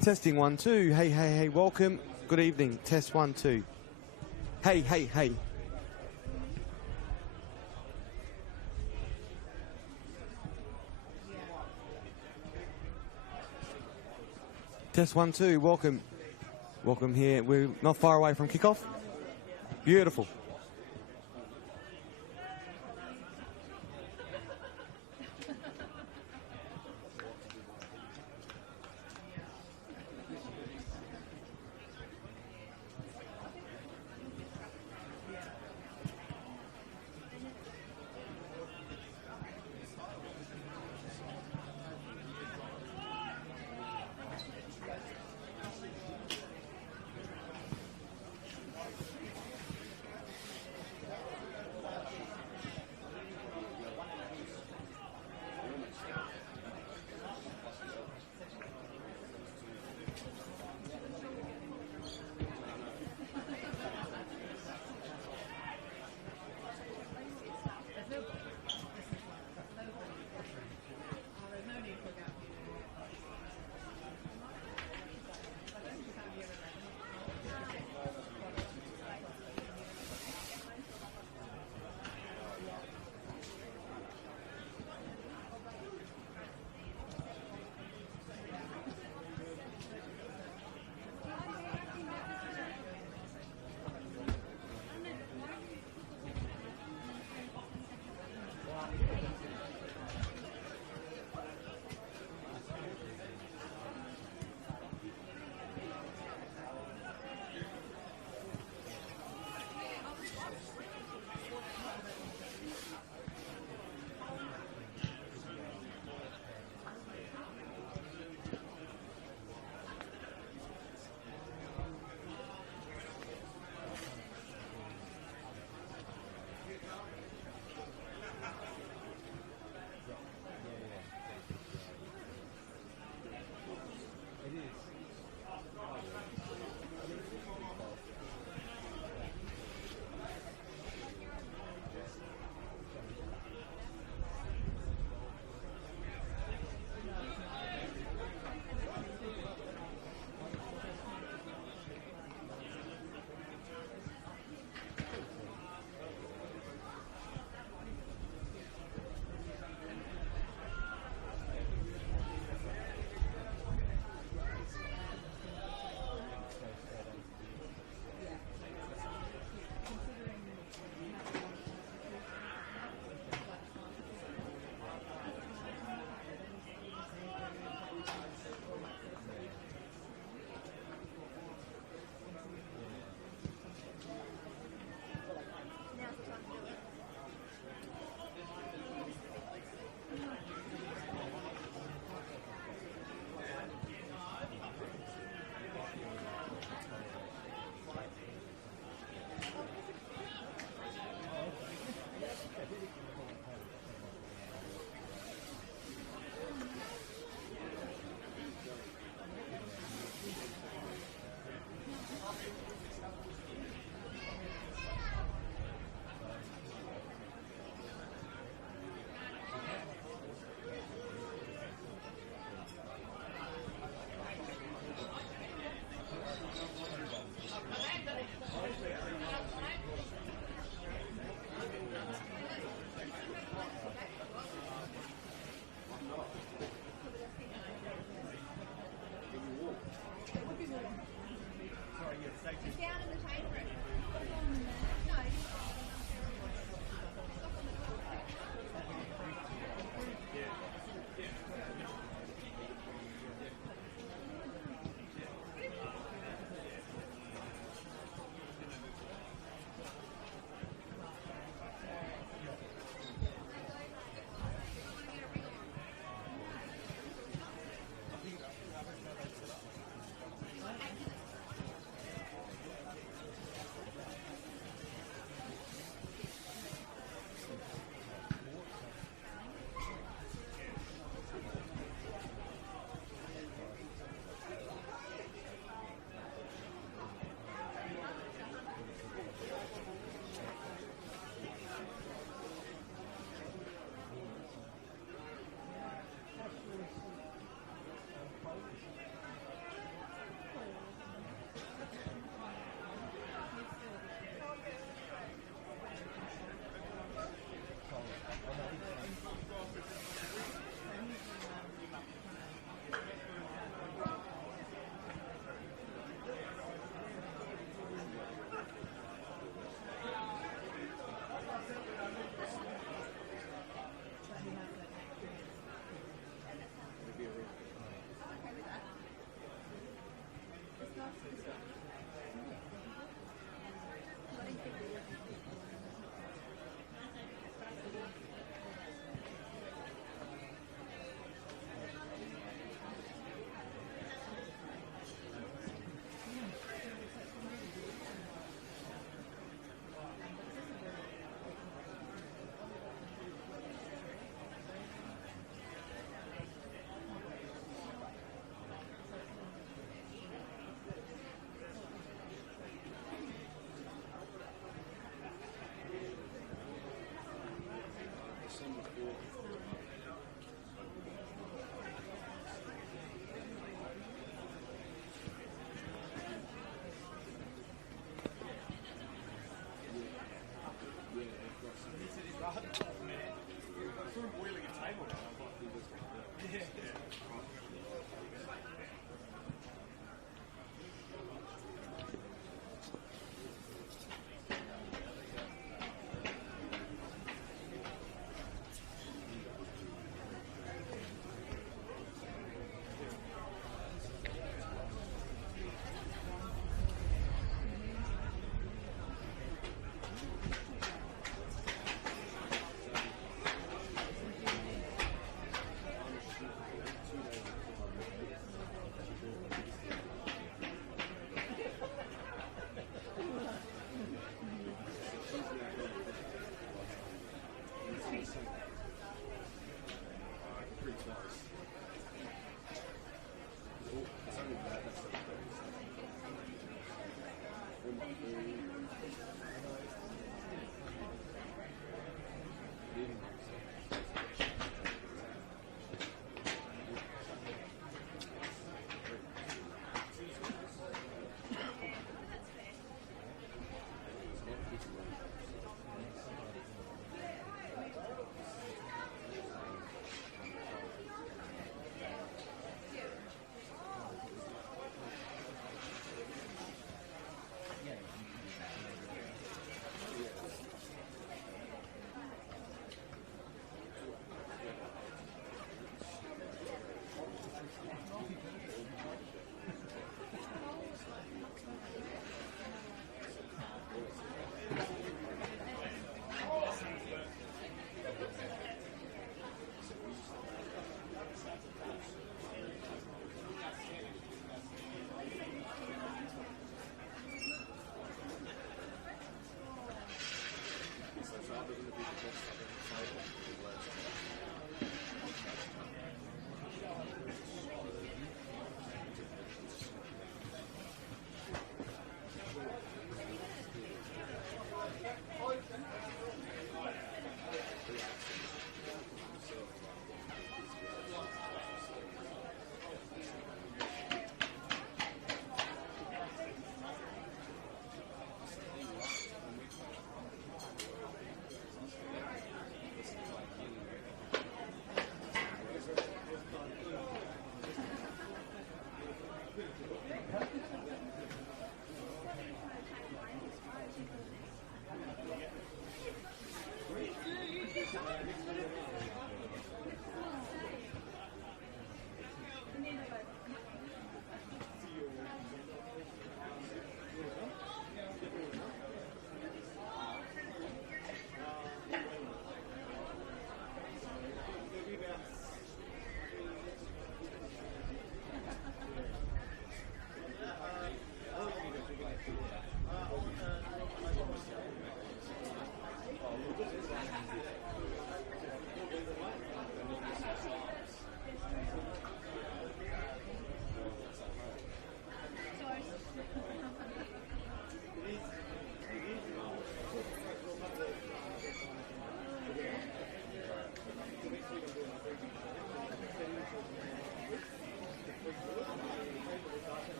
Testing 1 2. Hey, hey, hey, welcome. Good evening. Test 1 2. Hey, hey, hey. Test 1 2. Welcome. Welcome here. We're not far away from kickoff. Beautiful.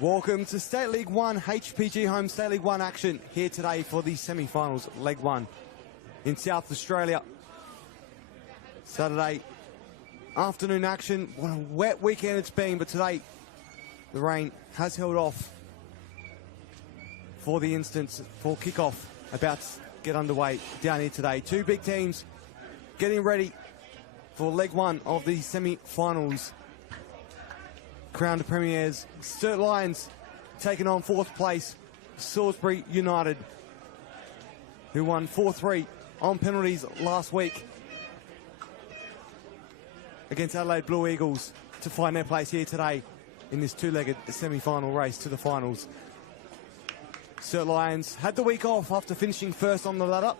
Welcome to State League 1 HPG Home State League 1 action here today for the semi-finals, Leg 1 in South Australia. Saturday afternoon action. What a wet weekend it's been, but today the rain has held off for the instance for kickoff. About to get underway down here today. Two big teams getting ready for Leg 1 of the semi-finals. Crowned premiers, Sturt Lions taking on fourth place Salisbury United, who won 4-3 on penalties last week against Adelaide Blue Eagles to find their place here today in this two-legged semi-final race to the finals. Sturt Lions had the week off after finishing first on the ladder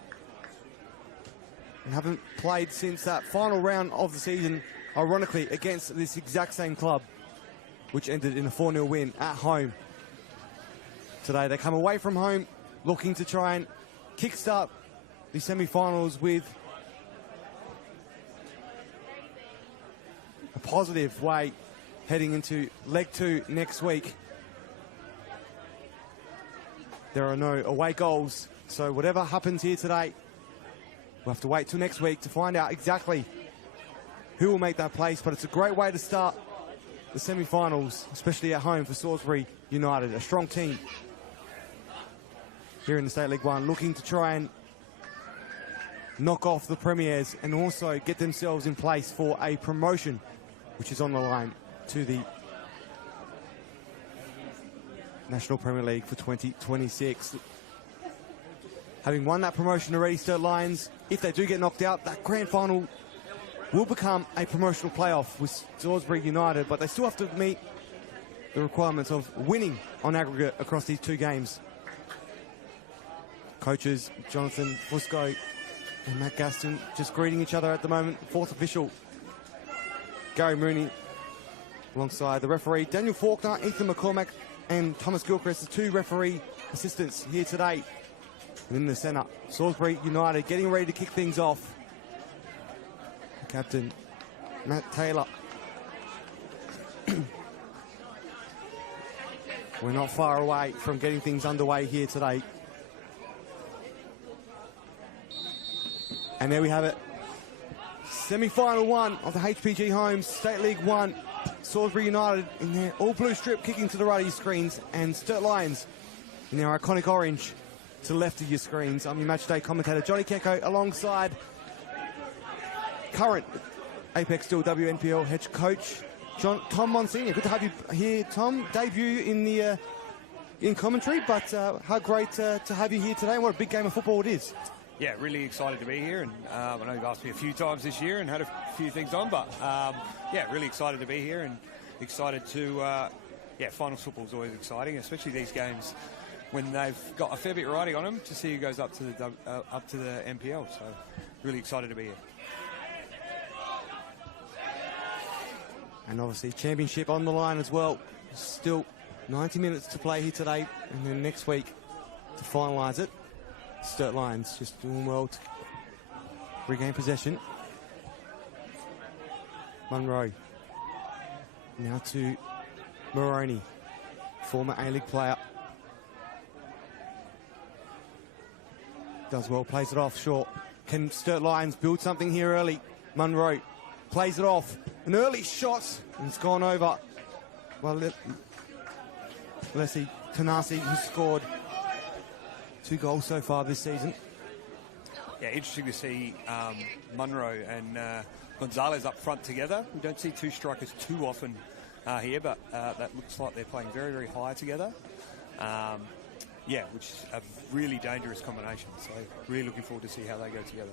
and haven't played since that final round of the season, ironically, against this exact same club, which ended in a 4-0 win at home. Today they come away from home looking to try and kickstart the semi-finals with a positive way heading into Leg 2 next week. There are no away goals, so whatever happens here today, we'll have to wait till next week to find out exactly who will make that place, but it's a great way to start the semi-finals, especially at home for Salisbury United, a strong team here in the State League 1, looking to try and knock off the premiers and also get themselves in place for a promotion, which is on the line to the National Premier League for 2026. Having won that promotion already, Sturt Lions, if they do get knocked out, that grand final will become a promotional playoff with Salisbury United, but they still have to meet the requirements of winning on aggregate across these two games. Coaches Jonathan Fusco and Matt Gaston just greeting each other at the moment. Fourth official, Gary Mooney, alongside the referee Daniel Faulkner, Ethan McCormack and Thomas Gilchrist, the two referee assistants here today. And in the centre, Salisbury United getting ready to kick things off. Captain Matt Taylor. We're not far away from getting things underway here today. And there we have it. Semi-final one of the HPG Homes State League 1. Salisbury United in their all-blue strip kicking to the right of your screens, and Sturt Lions in their iconic orange to the left of your screens. I'm your matchday commentator Johnny Kecko alongside current Apex Steel WNPL head coach Tom Monsignor. Good to have you here, Tom. Debut in commentary, but how great to have you here today, and what a big game of football it is. Yeah, really excited to be here, and I know you've asked me a few times this year and had a few things on, but yeah, really excited to be here and excited to, finals football is always exciting, especially these games when they've got a fair bit riding on them to see who goes up to the NPL. So really excited to be here. And obviously championship on the line as well. Still 90 minutes to play here today, and then next week to finalise it. Sturt Lions just doing well to regain possession. Munro now to Moroney, former A-League player. Does well, plays it off short. Can Sturt Lions build something here early? Munro plays it off. An early shot, and it's gone over. Well, Leslie Tanasi, who scored 2 goals so far this season. Yeah, interesting to see Munro and Gonzalez up front together. We don't see two strikers too often here, but that looks like they're playing very, very high together. Yeah, which is a really dangerous combination. So really looking forward to see how they go together.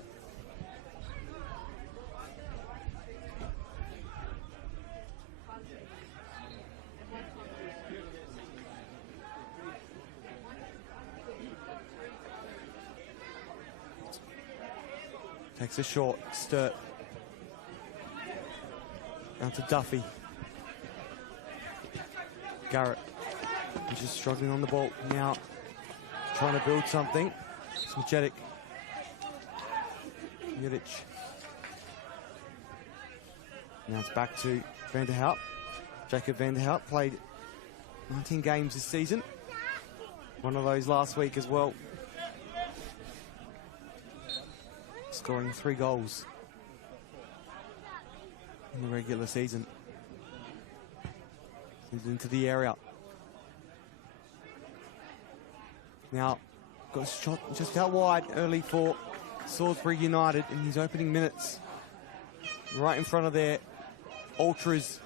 Takes a short, Sturt. Down to Duffy. Garrett. He's just struggling on the ball now. Trying to build something. Smajetic. Jedic. Now it's back to Van der Hout. Jacob Van der Hout played 19 games this season. One of those last week as well. Scoring 3 goals in the regular season. He's into the area. Now, got a shot just out wide early for Salisbury United in his opening minutes. Right in front of their Ultras.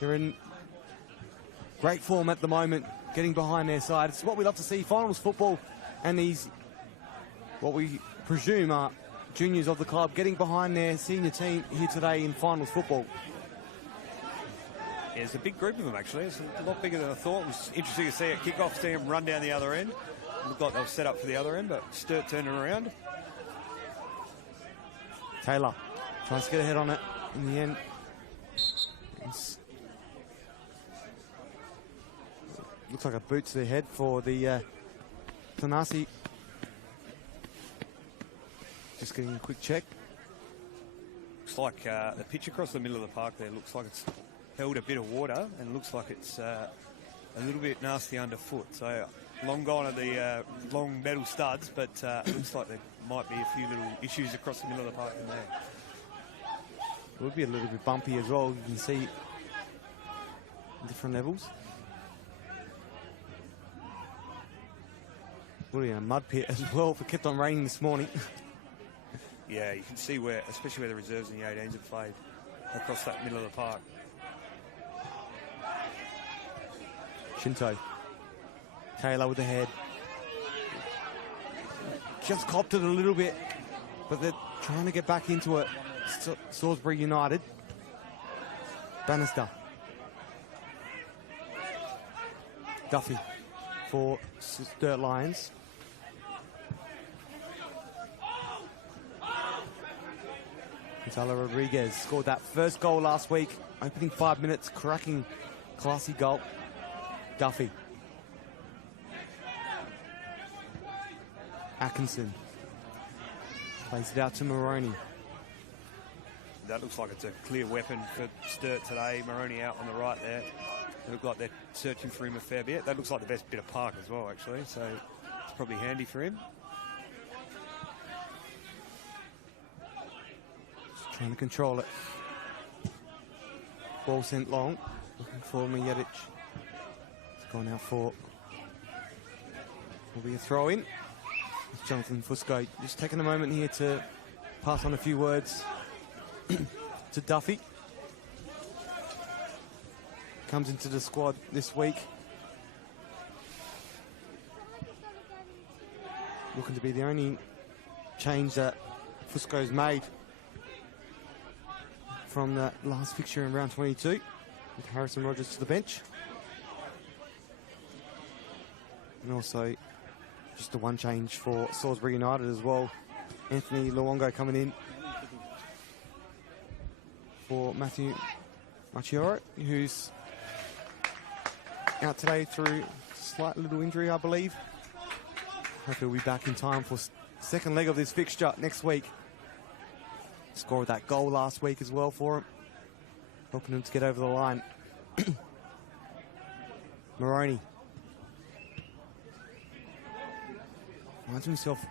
They're in great form at the moment, getting behind their side. It's what we love to see, finals football, and these, what we presume are juniors of the club, getting behind their senior team here today in finals football. Yeah, there's a big group of them, actually. It's a lot bigger than I thought. It was interesting to see at kick-off, see them run down the other end. It looked like they were set up for the other end, but Sturt turning around. Taylor tries to get ahead on it in the end. Looks like a boot to the head for the Tanasi. Just getting a quick check. Looks like the pitch across the middle of the park there looks like it's held a bit of water and looks like it's a little bit nasty underfoot. So long gone are the long metal studs, but it looks like there might be a few little issues across the middle of the park in there. It would be a little bit bumpy as well. You can see different levels. Really a mud pit as well if it kept on raining this morning. Yeah, you can see where, especially where the reserves and the 18s have played across that middle of the park. Shinto. Taylor with the head. Just copped it a little bit, but they're trying to get back into it. Salisbury United. Bannister. Duffy for Sturt Lions. Gonzalo Rodriguez scored that first goal last week. Opening 5 minutes, cracking, classy goal. Duffy. Atkinson. Plays it out to Maroney. That looks like it's a clear weapon for Sturt today. Maroney out on the right there. They look like they're searching for him a fair bit. That looks like the best bit of park as well, actually. So it's probably handy for him. Just trying to control it. Ball sent long. Looking for Mijetic. It's gone out for. Will be a throw in. It's Jonathan Fusco just taking a moment here to pass on a few words to Duffy. Comes into the squad this week. Looking to be the only change that Fusco's made from that last fixture in round 22 with Harrison Rogers to the bench. And also just the one change for Salisbury United as well. Anthony Luongo coming in for Matthew Machioro, who's out today through slight little injury, I believe. Hope he'll be back in time for second leg of this fixture next week. Scored that goal last week as well for him, helping him to get over the line. Maroney finds himself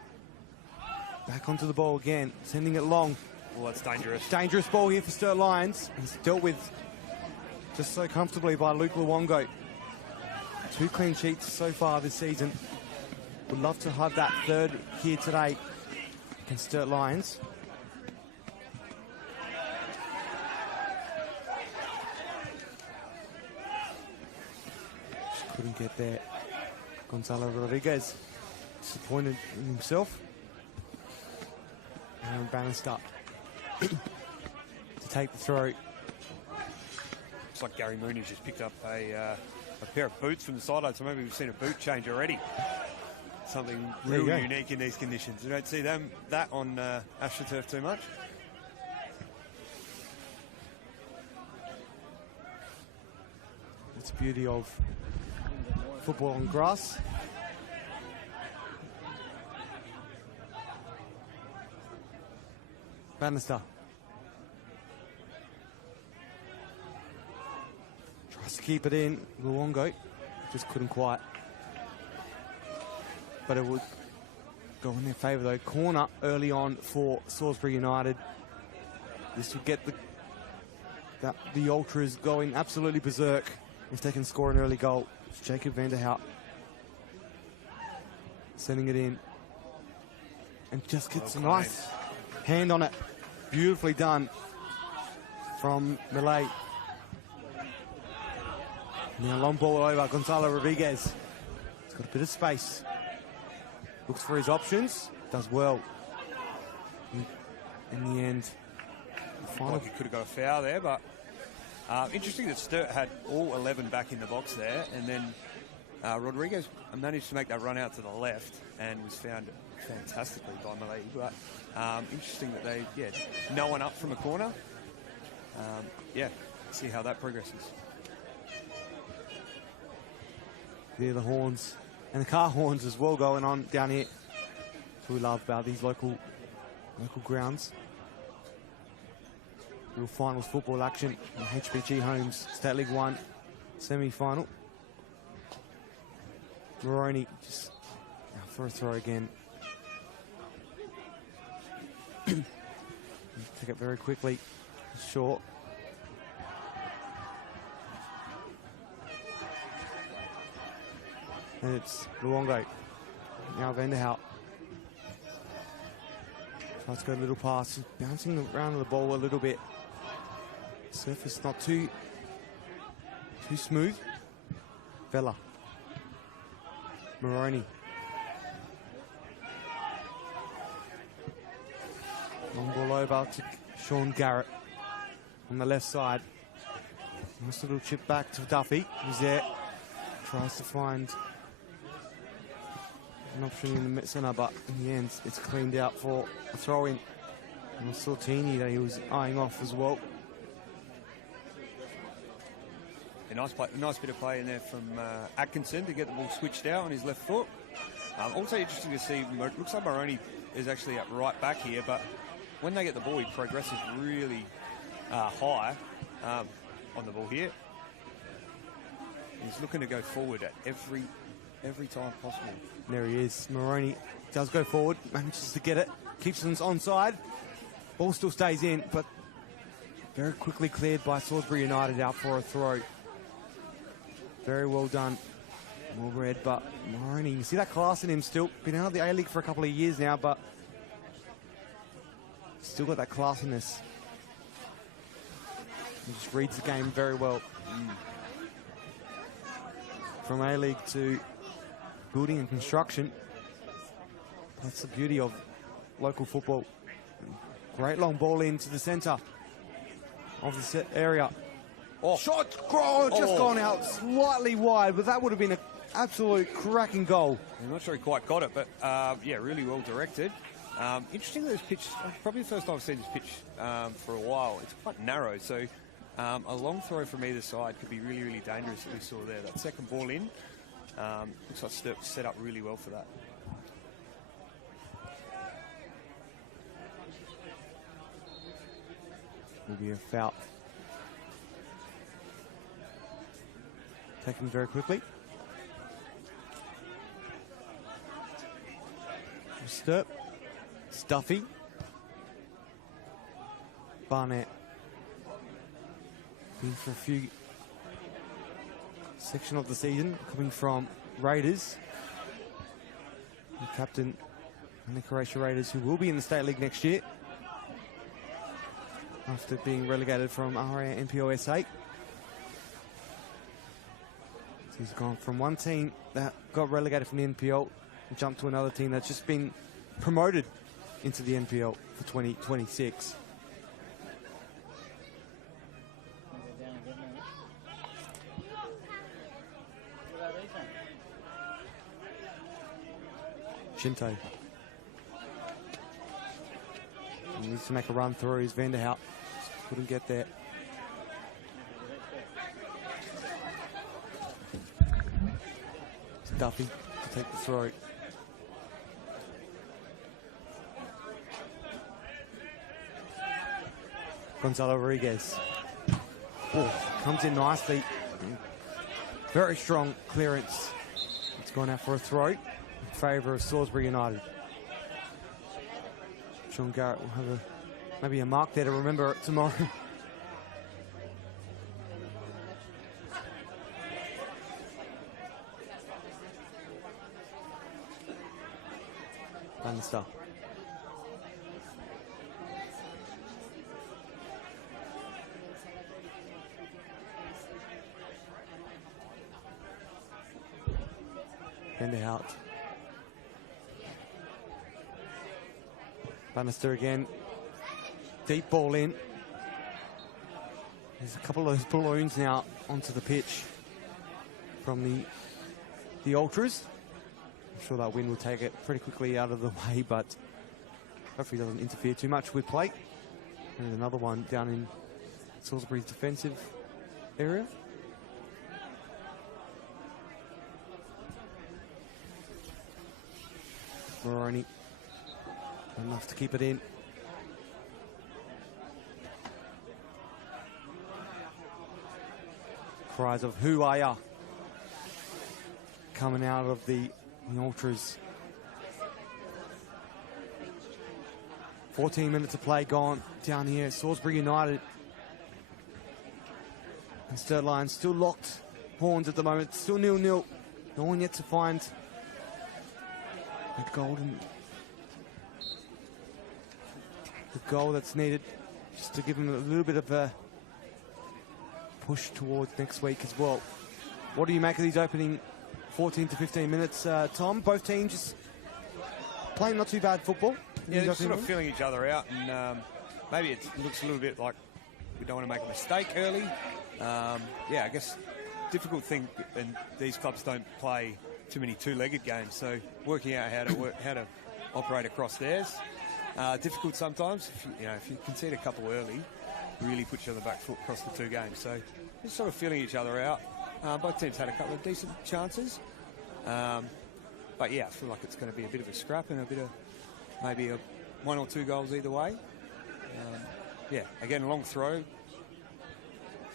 back onto the ball again, sending it long. Oh, that's dangerous. Dangerous ball here for Sturt Lions. He's dealt with just so comfortably by Luke Luongo. 2 clean sheets so far this season. Would love to have that third here today against Sturt Lions. Just couldn't get there. Gonzalo Rodriguez disappointed in himself. Aaron Bannister to take the throw. Looks like Gary Mooney's just picked up a pair of boots from the sideline, so maybe we've seen a boot change already. Something really unique in these conditions. You don't see that on AstroTurf too much. It's the beauty of football on grass. Bannister tries to keep it in. Luongo just couldn't quite. But it would go in their favour though. Corner early on for Salisbury United. This would get the Ultras going absolutely berserk if they can score an early goal. It's Jacob van der Hout sending it in. And just gets a nice hand on it. Beautifully done from Millet. Now long ball over, Gonzalo Rodriguez. He's got a bit of space. Looks for his options, does well. In the end, the final. Like he could have got a foul there, but interesting that Sturt had all 11 back in the box there, and then Rodriguez managed to make that run out to the left and was found fantastically by Millet. But interesting that they, no one up from a corner. See how that progresses. There, the horns and the car horns as well going on down here. That's what we love about these local grounds. Real finals football action in HPG Homes State League 1 semi-final. Moroni just for a throw again. Take it very quickly. Short. And it's Luongo. Now van der Hout. Tries to go a little past. Bouncing around the ball a little bit. Surface not too smooth. Vella. Moroni. Long ball over to Sean Garrett on the left side. Nice little chip back to Duffy, who's there. Tries to find an option in the mid-centre, but in the end, it's cleaned out for a throw-in. And Sortini that he was eyeing off as well. A nice bit of play in there from Atkinson to get the ball switched out on his left foot. Also interesting to see, looks like Moroni is actually at right back here, but when they get the ball, he progresses really high on the ball here. He's looking to go forward at every time possible. There he is. Moroni does go forward, manages to get it, keeps them onside. Ball still stays in, but very quickly cleared by Salisbury United out for a throw. Very well done. Well read, but Moroni, you see that class in him still. Been out of the A-League for a couple of years now, but still got that classiness. He just reads the game very well. From A-League to building and construction. That's the beauty of local football. Great long ball into the centre of the set area. Shot, just gone out slightly wide, but that would have been an absolute cracking goal. I'm not sure he quite got it, but really well directed. Interesting that this pitch, probably the first time I've seen this pitch for a while. It's quite narrow, so a long throw from either side could be really, really dangerous that we saw there. That second ball in, looks like Sturt set up really well for that. Will be a foul. Taken very quickly. Sturt. Stuffy. Barnett. Been for a few section of the season, coming from Raiders. The captain and the Croatia Raiders, who will be in the State League next year after being relegated from NPLSA. So he's gone from one team that got relegated from the NPL and jumped to another team that's just been promoted into the NPL for 2026. Shinto. He needs to make a run through. He's van der Hout. Couldn't get there. It's Duffy to take the throw. Gonzalo Rodriguez. Oh, comes in nicely. Very strong clearance. It's gone out for a throw in favour of Salisbury United. Sean Garrett will have maybe a mark there to remember it tomorrow. Bannister. Bender out. Bannister again. Deep ball in. There's a couple of those balloons now onto the pitch from the Ultras. I'm sure that wind will take it pretty quickly out of the way, but hopefully doesn't interfere too much with play. And another one down in Salisbury's defensive area. Maroney, enough to keep it in. Cries of "Who are ya?" coming out of the Ultras. 14 minutes of play gone down here. Salisbury United and Sturt Lions still locked horns at the moment. Still 0-0. No one yet to find the goal that's needed just to give them a little bit of a push towards next week as well. What do you make of these opening 14 to 15 minutes, Tom? Both teams just playing not too bad football. Yeah, they're sort of feeling each other out, and maybe it looks a little bit like we don't want to make a mistake early. Yeah, I guess difficult thing, and these clubs don't play too many two-legged games, so working out how to operate across theirs. Difficult sometimes. If you concede a couple early, really puts you on the back foot across the two games. So just sort of feeling each other out. Both teams had a couple of decent chances, but yeah, I feel like it's going to be a bit of a scrap and a bit of maybe one or two goals either way. Yeah, again, a long throw.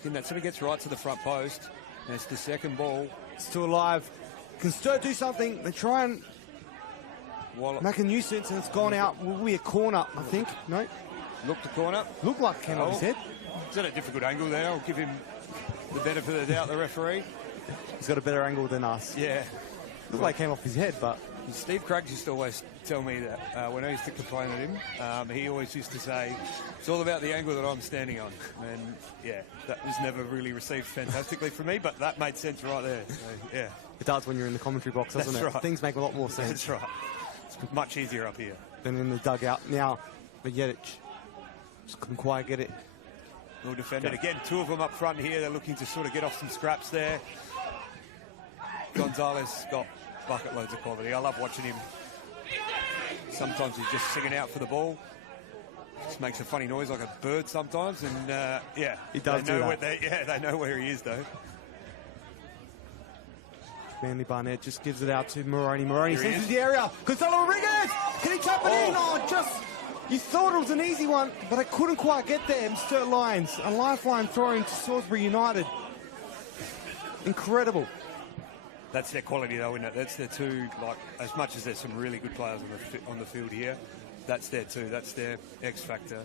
Again, that sort of gets right to the front post, and it's the second ball. Still alive. Can Sturt do something? They try and make a nuisance, and it's gone out. Will be a corner, I think. No? Looked a corner. Looked like it came off his head. He's at a difficult angle there. I'll give him the benefit of the doubt, the referee. He's got a better angle than us. Yeah. Looked like it came off his head, but... Steve Craggs used to always tell me that when I used to complain at him, he always used to say, it's all about the angle that I'm standing on. And, yeah, that was never really received fantastically for me, but that made sense right there. So, yeah. It does when you're in the commentary box, doesn't it? Right. Things make a lot more sense. That's right. It's much easier up here. Than in the dugout. Now, Majedic just couldn't quite get it. Well defended. Again, two of them up front here. They're looking to sort of get off some scraps there. Gonzalez got bucket loads of quality. I love watching him. Sometimes he's just singing out for the ball. Just makes a funny noise like a bird sometimes. And, yeah. He does do that. They know where he is, though. Stanley Barnett just gives it out to Maroney. Maroney sends it to the area. Gonzalo Rodriguez! Can he tap it in? Oh, just... You thought it was an easy one, but I couldn't quite get there. Sturt Lions, a lifeline thrown to Salisbury United. Incredible. That's their quality, though, isn't it? That's their two, like, as much as there's some really good players on the field here, that's their two. That's their X factor.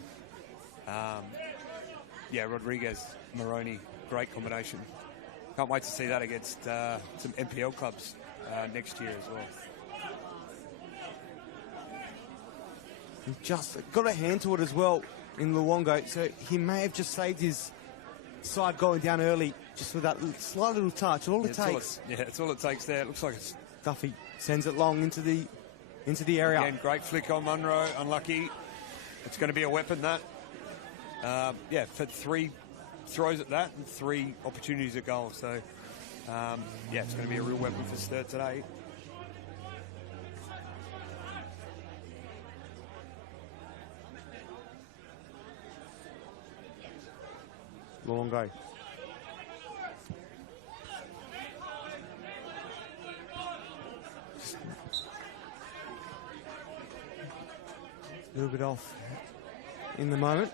Yeah, Rodriguez, Maroney, great combination. Can't wait to see that against some NPL clubs next year as well. He just got a hand to it as well in Luongo, so he may have just saved his side going down early just with that slight little touch. All it takes. It's all it takes there. It looks like it's... Duffy sends it long into the area. Again, great flick on Munro. Unlucky. It's going to be a weapon, that. Yeah, for 3 throws at that and 3 opportunities at goal. So, yeah, it's going to be a real weapon for Sturt today. Luongo. A little bit off in the moment.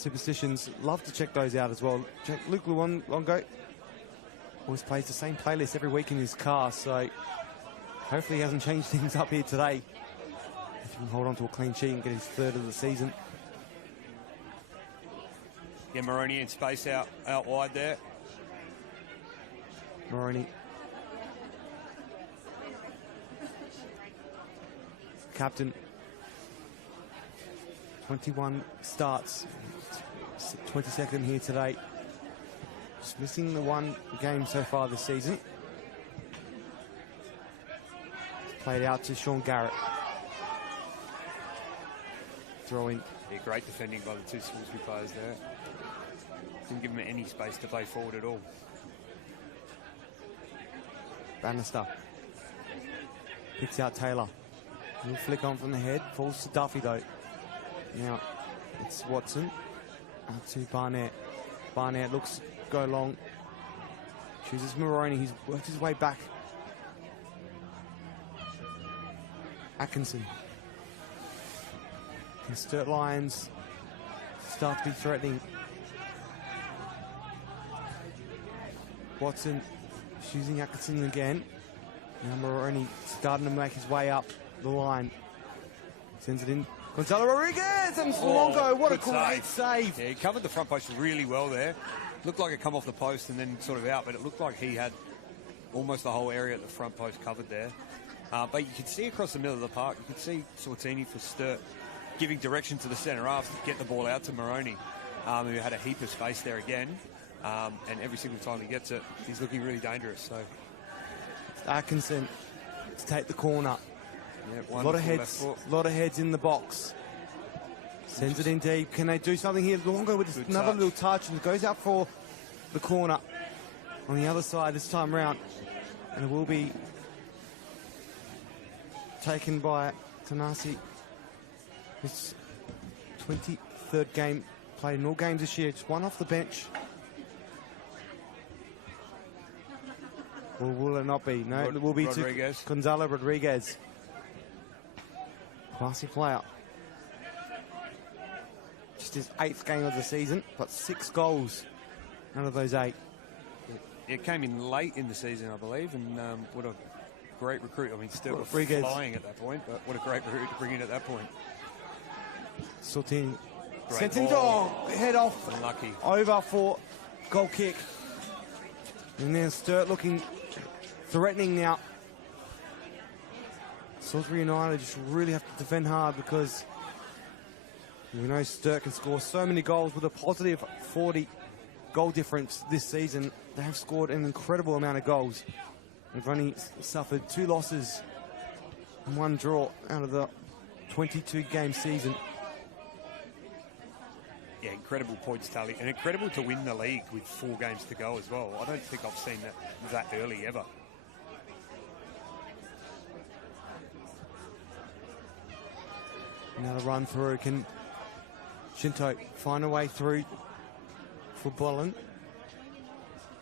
superstitions, love to check those out as well. Check Luke Luongo. Always plays the same playlist every week in his car, so hopefully he hasn't changed things up here today. If he can hold on to a clean sheet and get his third of the season. Yeah, Moroney in space out wide there. Moroney. Captain. 21 starts. 22nd here today. Just missing the one game so far this season. Played out to Sean Garrett. Throwing. Yeah, great defending by the two Salisbury players there. Didn't give him any space to play forward at all. Bannister. Picks out Taylor. Little flick on from the head. Falls to Duffy though. Now it's Watson. Out to Barnett. Barnett looks to go long. Chooses Moroney. He's worked his way back. Atkinson. And Sturt Lions start to be threatening. Watson choosing Atkinson again. Now Moroney starting to make his way up the line. Sends it in. Gonzalo Rodriguez and Luongo. What a great save. Yeah, he covered the front post really well there. Looked like it come off the post and then sort of out, but it looked like he had almost the whole area at the front post covered there. But you could see across the middle of the park, you could see Sortini for Sturt giving direction to the centre half to get the ball out to Moroney, who had a heap of space there again. And every single time he gets it, he's looking really dangerous. So Atkinson to take the corner. Yeah, a lot of heads in the box. Sends it in deep. Can they do something here? Luongo with another little touch and goes out for the corner on the other side this time round. And it will be taken by Tanasi. His 23rd game played in all games this year. Just one off the bench. Or will it not be? No, it will be to Gonzalo Rodriguez. Classy player. Just his 8th game of the season, but 6 goals out of those 8. It came in late in the season, I believe, and what a great recruit. I mean, still flying at that point, but what a great recruit to bring in at that point. Sortini. Sent him head off. Unlucky. Over for goal kick. And then Sturt looking threatening now. Salisbury United just really have to defend hard because we know Sturt can score so many goals with a positive 40 goal difference this season. They have scored an incredible amount of goals. They've only suffered 2 losses and 1 draw out of the 22-game season. Yeah, incredible points tally, and incredible to win the league with 4 games to go as well. I don't think I've seen that early ever. Another run through. Can Shinto find a way through for Bolin?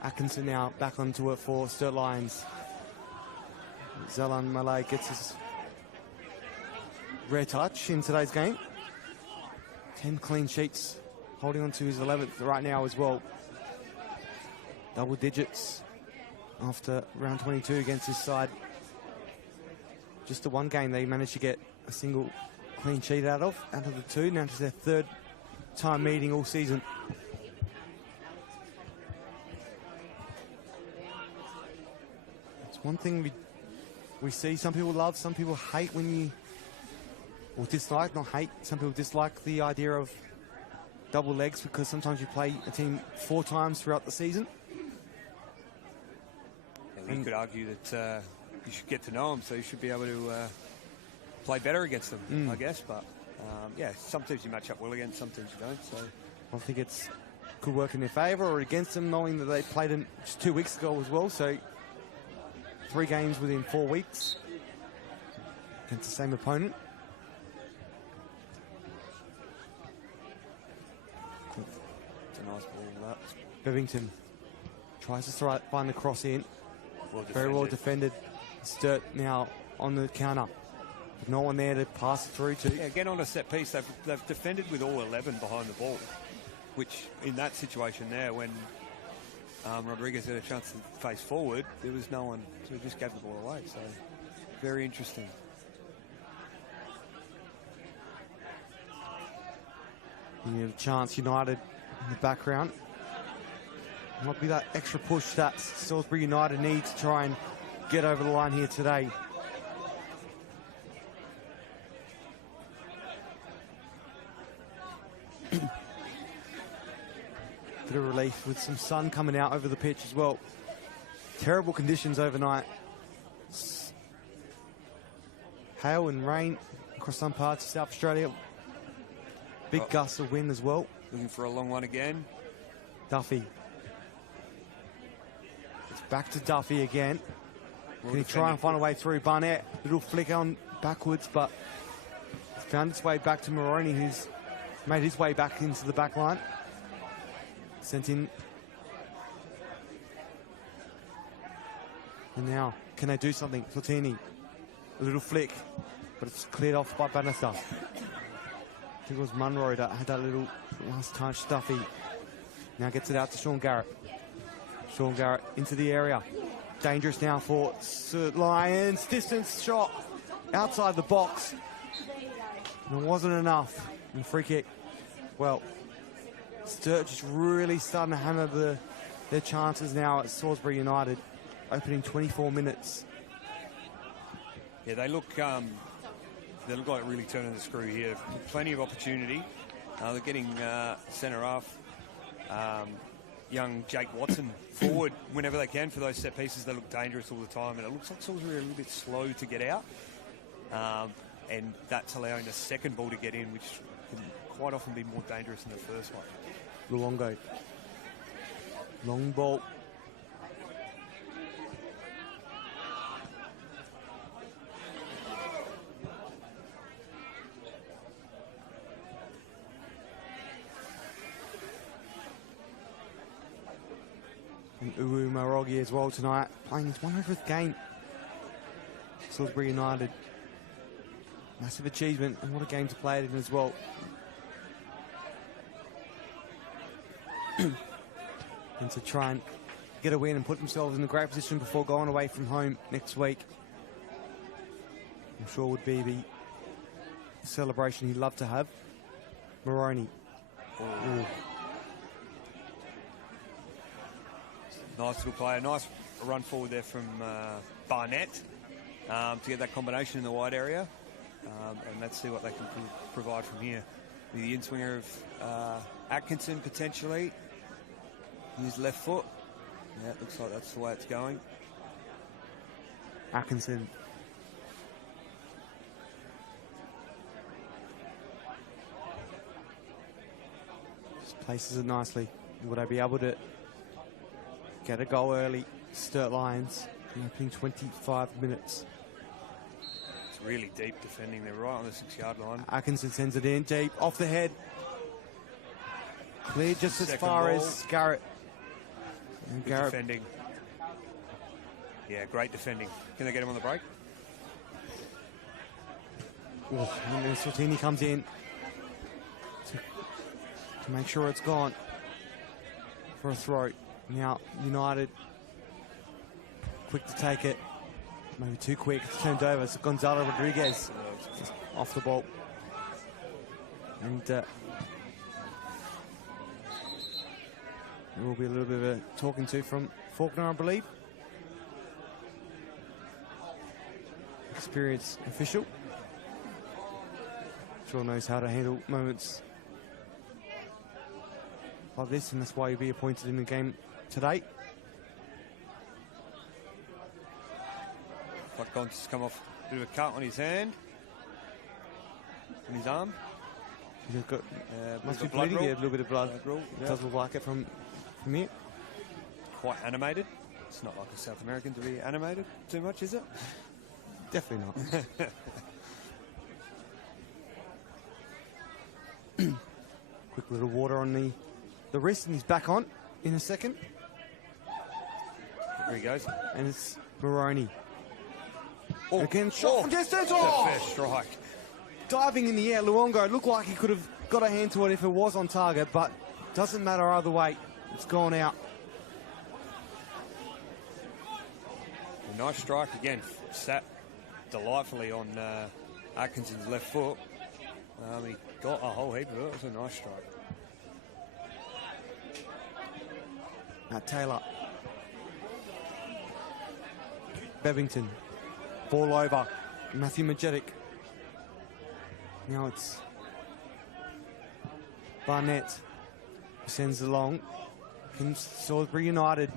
Atkinson now back onto it for Sturt Lions. Zelan Malay gets his rare touch in today's game. 10 clean sheets, holding on to his 11th right now as well. Double digits after round 22 against his side. Just the one game they managed to get a single clean sheet out of the 2. Now it's their 3rd time meeting all season. It's one thing we see some people love, some people hate when you, or dislike, not hate, some people dislike the idea of double legs because sometimes you play a team 4 times throughout the season. Yeah, you could argue that you should get to know them, so you should be able to play better against them, I guess. But yeah, sometimes you match up well against, sometimes you don't. So I think it's could work in their favour or against them, knowing that they played them just 2 weeks ago as well. So 3 games within 4 weeks against the same opponent. It's a nice ball, that. Bevington tries to find the cross in. Very well defended. Sturt now on the counter. But no one there to pass it through to. Yeah, again on a set piece, they've defended with all 11 behind the ball. which in that situation there, when Rodriguez had a chance to face forward, there was no one, so he just gave the ball away. So very interesting. You have a chance, United in the background. Might be that extra push that Salisbury United need to try and get over the line here today. Bit of relief with some sun coming out over the pitch as well. Terrible conditions overnight. Hail and rain across some parts of South Australia. Big gusts of wind as well. Looking for a long one again. Duffy. It's back to Duffy again. Can he try and find a way through? Barnett, little flick on backwards, but it's found its way back to Maroney, who's made his way back into the back line. Sent in. And now, can they do something? Flatini, a little flick, but it's cleared off by Bannister. I think it was Munro that had that little last touch. Duffy now gets it out to Sean Garrett. Sean Garrett into the area. Dangerous now for Sturt Lions. Distance shot outside the box. And it wasn't enough. And free kick. Well, Sturt just really starting to hammer their chances now at Salisbury United. Opening 24 minutes. Yeah, they look like really turning the screw here. Plenty of opportunity. They're getting centre half, young Jake Watson forward whenever they can for those set pieces. They look dangerous all the time, and it looks like Salisbury are a little bit slow to get out. And that's allowing the second ball to get in, which can quite often be more dangerous than the first one. Luongo. Long ball. And Uwu Marogi as well tonight, playing his 100th game. Salisbury United. Massive achievement, and what a game to play it in as well. And to try and get a win and put themselves in a great position before going away from home next week. I'm sure would be the celebration he'd love to have. Maroney. Ooh. Nice little player. Nice run forward there from Barnett to get that combination in the wide area. And let's see what they can provide from here. With the in-swinger of Atkinson potentially. His left foot. Yeah, it looks like that's the way it's going. Atkinson. Just places it nicely. Would I be able to get a goal early? Sturt Lions in opening 25 minutes. It's really deep defending. They're right on the 6-yard line. Atkinson sends it in deep, off the head. Cleared just as far as Garrett. And Garrett defending. Yeah, great defending. Can they get him on the break? Oh, and then Sortini comes in to make sure it's gone for a throw. Now United quick to take it, maybe too quick. It's turned over. It's Gonzalo Rodriguez just off the ball, and there will be a little bit of a talking to from Faulkner, I believe. Experienced official. Sure knows how to handle moments like this, and that's why he'll be appointed in the game today. Like Gonz's come off a bit of a cut on his hand, on his arm. He's got, must be bleeding. Yeah, a little bit of blood. Yeah. Does look like it from here. Quite animated. It's not like a South American to be animated too much, is it? Definitely not. Quick little water on the wrist, and he's back on in a second. There he goes. And it's Maroney. Oh, again, shot from distance. That's a fair strike. Diving in the air, Luongo looked like he could have got a hand to it if it was on target, but Doesn't matter either way. It's gone out. A nice strike again. Sat delightfully on Atkinson's left foot. He got a whole heap of it. It was a nice strike. Now Taylor. Bevington. Ball over. Matthew Majetic. Now it's Barnett. Sends it along. Can Salisbury United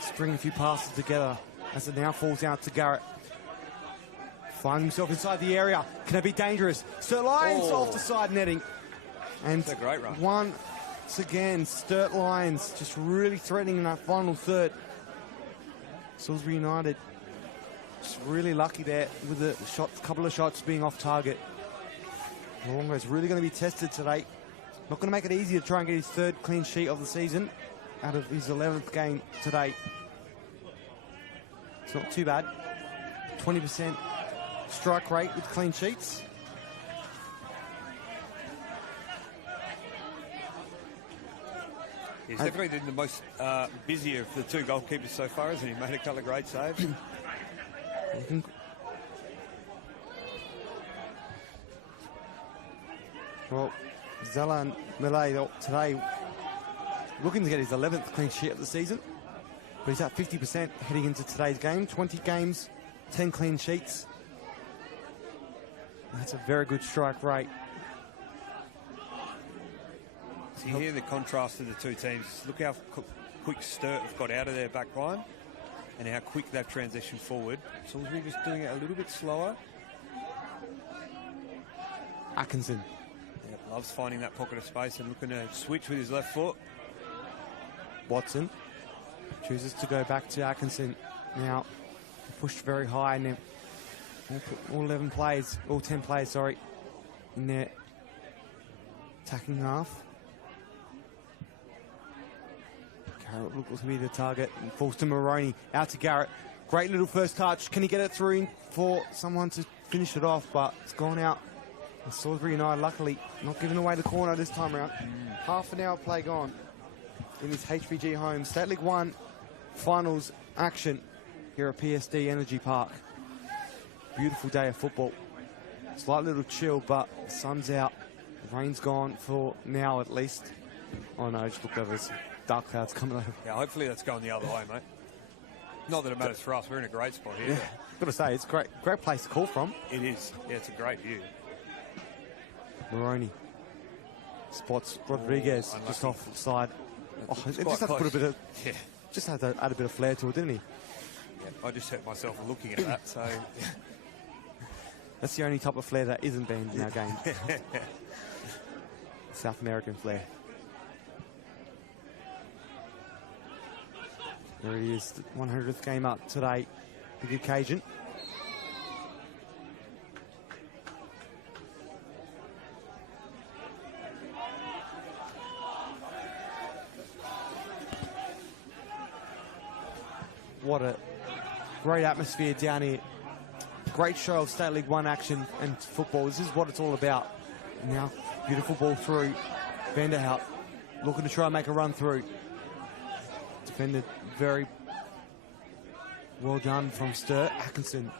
string a few passes together as it now falls out to Garrett. Finding himself inside the area. Can it be dangerous? Sturt Lions off the side netting. And that's a great run. Once again, Sturt Lions just really threatening in that final third. Salisbury United just really lucky there with the couple of shots being off target. Luongo's really going to be tested today. Not going to make it easy to try and get his third clean sheet of the season out of his 11th game today. It's not too bad. 20% strike rate with clean sheets. He's definitely been the most busy of the two goalkeepers so far, hasn't he? Made a couple of great saves. Well, Zella and Millet today looking to get his 11th clean sheet of the season. But he's at 50% heading into today's game. 20 games, 10 clean sheets. That's a very good strike rate. So you hear the contrast of the two teams. Look how quick Sturt have got out of their back line and how quick they've transitioned forward. Salisbury just doing it a little bit slower. Atkinson. Yep, loves finding that pocket of space and looking to switch with his left foot. Watson chooses to go back to Atkinson. Now pushed very high and then all 11 players, all 10 players, sorry, in their attacking half. Garrett looks to be the target and falls to Maroney. Out to Garrett. Great little first touch. Can he get it through for someone to finish it off? But it's gone out. And Salisbury United, luckily, not giving away the corner this time around. Half an hour play gone in this HPG home. State League 1 finals action here at PSD Energy Park. Beautiful day of football. Slight little chill, but the sun's out. The rain's gone for now at least. Oh no, just look over this. Dark clouds coming over. Yeah, hopefully that's going the other way, mate. Not that it matters for us. We're in a great spot here. Yeah, got to say, it's a great place to call from. It is. Yeah, it's a great view. Moroni spots Rodriguez just off the side. Oh, it just had to put a bit of, just had to add a bit of flair to it, didn't he? Yeah, I just hurt myself looking at that, so... That's the only type of flair that isn't banned in our game. South American flair. There he is, the 100th game up today, big occasion. What a great atmosphere down here. Great show of State League 1 action and football. This is what it's all about. And now, beautiful ball through. Vanderhout looking to try and make a run through. Defended very well done from Sturt. Atkinson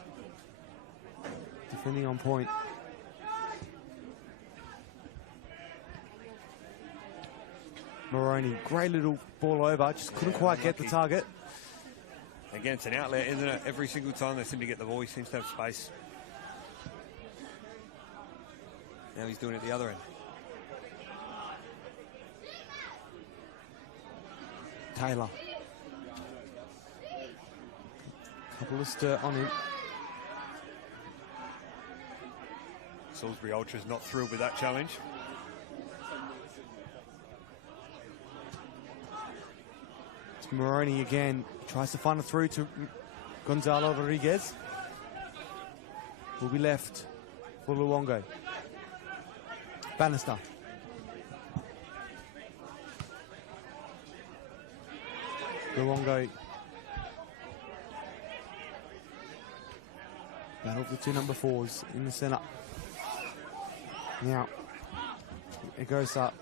defending on point. Moroni, great little ball over, just couldn't quite get the target. Again, it's an outlet, isn't it? Every single time they seem to get the ball, he seems to have space. Now he's doing it the other end. Taylor. Couple of Sturt on him. Salisbury Ultras not thrilled with that challenge. It's Moroni again. Tries to find it through to Gonzalo Rodriguez. Will be left for Luongo. Bannister. Luongo. Battle of the two number 4s in the centre. Now, it goes up.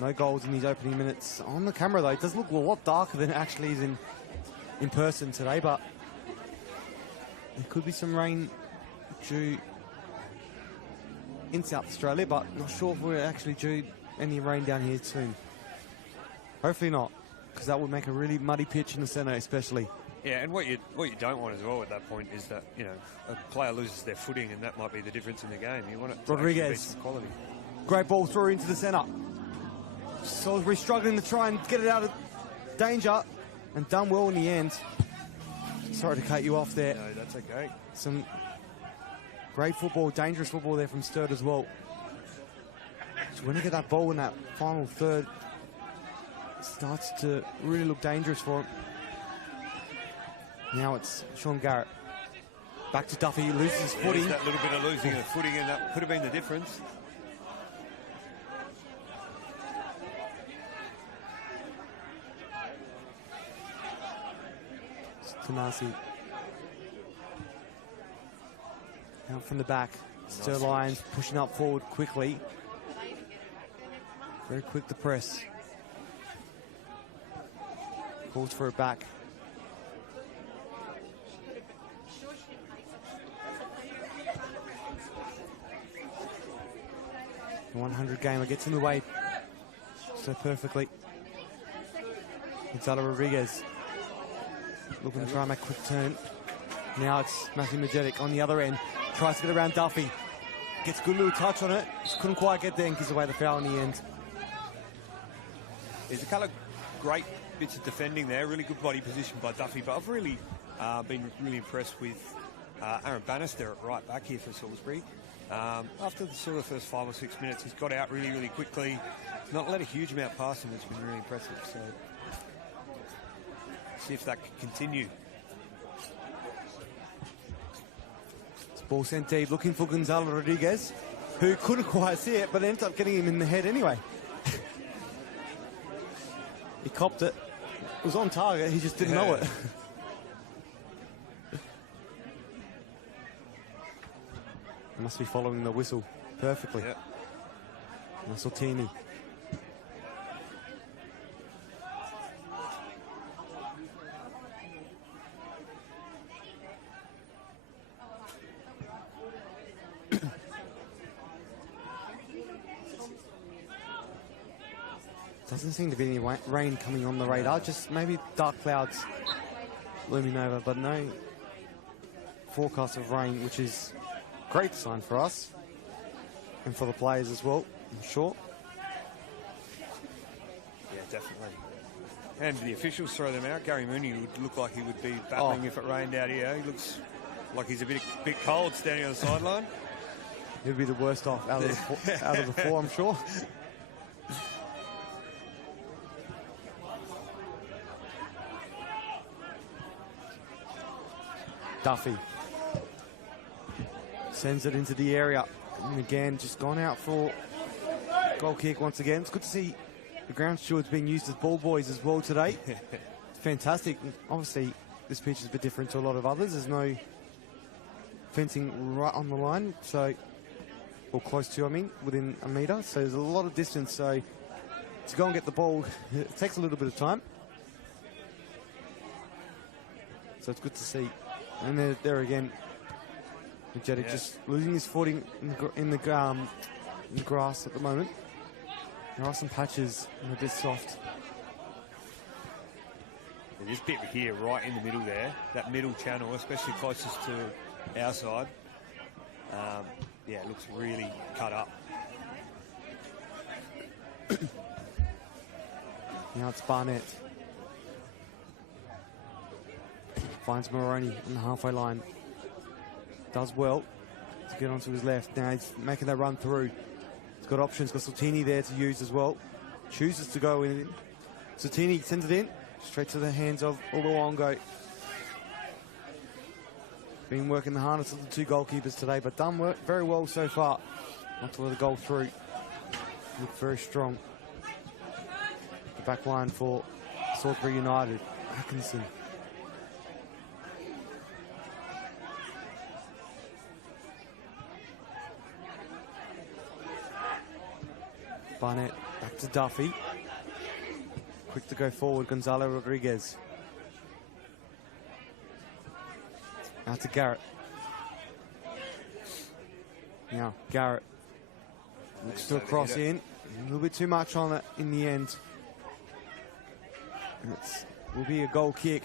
No goals in his opening minutes. On the camera, though, it does look a lot darker than it actually is in person today, but there could be some rain due in South Australia, but not sure if we're actually due any rain down here soon. Hopefully not, because that would make a really muddy pitch in the centre especially. Yeah, and what you don't want as well at that point is that, you know, a player loses their footing and that might be the difference in the game. You want it to actually be some quality. Great ball through into the centre. Salisbury struggling to try and get it out of danger, and done well in the end. Sorry to cut you off there. No, that's okay. Some great football, dangerous football there from Sturt as well. So when you get that ball in that final third, it starts to really look dangerous for him. Now it's Sean Garrett. Back to Duffy, he loses his footing. That little bit of losing of footing, and that could have been the difference. Tanasi. Out from the back. Sturt Lions pushing up forward quickly. Very quick to press. Calls for it back. 100 gamer gets in the way so perfectly. Gonzalo Rodriguez looking to try and make a quick turn. Now it's Matthew Majetic on the other end. Tries to get around Duffy. Gets a good little touch on it. Just couldn't quite get there and gives away the foul in the end. There's a couple of great bits of defending there. Really good body position by Duffy. But I've really been really impressed with Aaron Bannister at right back here for Salisbury. After the sort of first 5 or 6 minutes, he's got out really, really quickly. Not let a huge amount pass him. It's been really impressive. So see if that can continue. This ball sent deep, looking for Gonzalo Rodriguez, who couldn't quite see it, but ended up getting him in the head anyway. He copped it. It was on target. He just didn't know it. Must be following the whistle perfectly. Yep. Massoltini. Doesn't seem to be any rain coming on the radar, just maybe dark clouds looming over, but no forecast of rain, which is great sign for us and for the players as well, I'm sure. Yeah, definitely. And the officials throw them out. Gary Mooney would look like he would be battling if it rained out here. He looks like he's a bit cold standing on the sideline. He'd be the worst off out of the four, I'm sure. Duffy sends it into the area, and again just gone out for goal kick once again. It's good to see the ground stewards being used as ball boys as well today. It's fantastic. Obviously this pitch is a bit different to a lot of others. There's no fencing right on the line, so, or close to, I mean, within a metre, so there's a lot of distance, so to go and get the ball it takes a little bit of time, so it's good to see. And there again, Majetic just losing his footing in the grass at the moment. There are some patches and a bit soft. This bit here, right in the middle there, that middle channel, especially closest to our side, yeah, it looks really cut up. Now it's Barnett. Finds Moroney on the halfway line. Does well to get onto his left. Now he's making that run through. He's got options. Got Saltini there to use as well. Chooses to go in. Saltini sends it in. Straight to the hands of Oluwongo. Been working the harness of the two goalkeepers today, but done work very well so far. Not to let the goal through. Look very strong. The back line for Salisbury United. Atkinson. Barnett back to Duffy. Quick to go forward, Gonzalo Rodriguez. Out to Garrett. Now, Garrett looks to cross in. A little bit too much on it in the end. It will be a goal kick.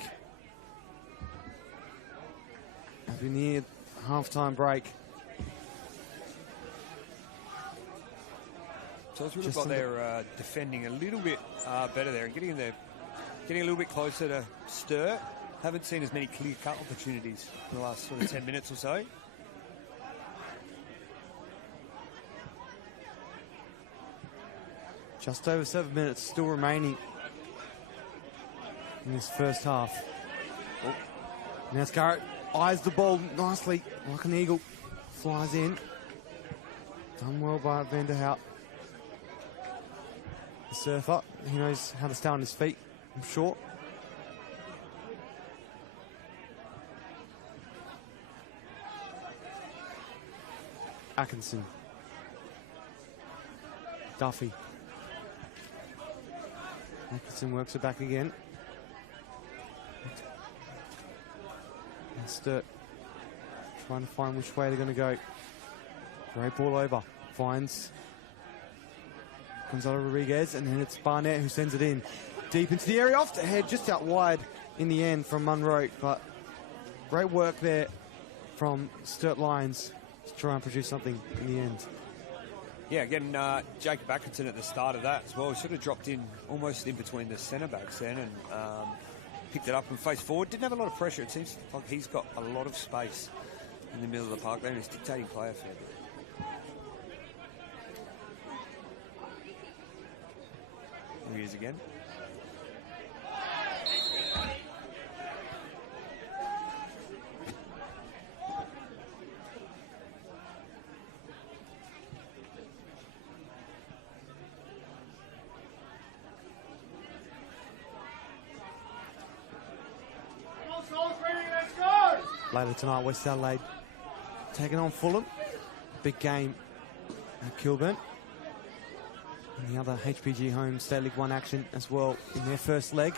As we near half-time break. So it's really like they're defending a little bit better there and getting a little bit closer to Sturt. Haven't seen as many clear-cut opportunities in the last sort of 10 minutes or so. Just over 7 minutes still remaining in this first half. Oh. Now Garrett eyes the ball nicely, like an eagle. Flies in. Done well by Van der Hout. The surfer, he knows how to stay on his feet, I'm sure. Atkinson. Duffy. Atkinson works it back again. And Sturt trying to find which way they're going to go. Great ball over. Finds Gonzalo Rodriguez, and then it's Barnett who sends it in. Deep into the area, off the head, just out wide in the end from Munro. But great work there from Sturt Lions to try and produce something in the end. Yeah, again, Jacob Atkinson at the start of that as well. He sort of dropped in almost in between the centre-backs then and picked it up and faced forward. Didn't have a lot of pressure. It seems like he's got a lot of space in the middle of the park there and he's dictating play a fair bit. Here he is again. Later tonight, West Adelaide taking on Fulham. Big game at Kilburn. And the other HPG home State League 1 action as well in their first leg.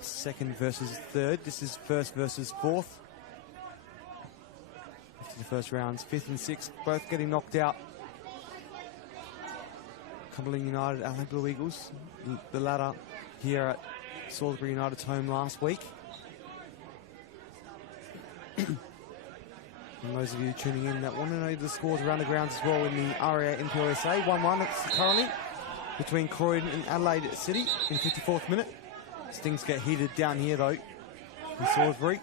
Second versus third. This is first versus fourth. After the first rounds, fifth and sixth, both getting knocked out. Cumberland United, Adelaide Blue Eagles. The latter here at Salisbury United's home last week. And those of you tuning in that want to know the scores around the grounds as well in the RA NPLSA, 1-1 currently between Croydon and Adelaide City in the 54th minute. As things get heated down here though in Salisbury.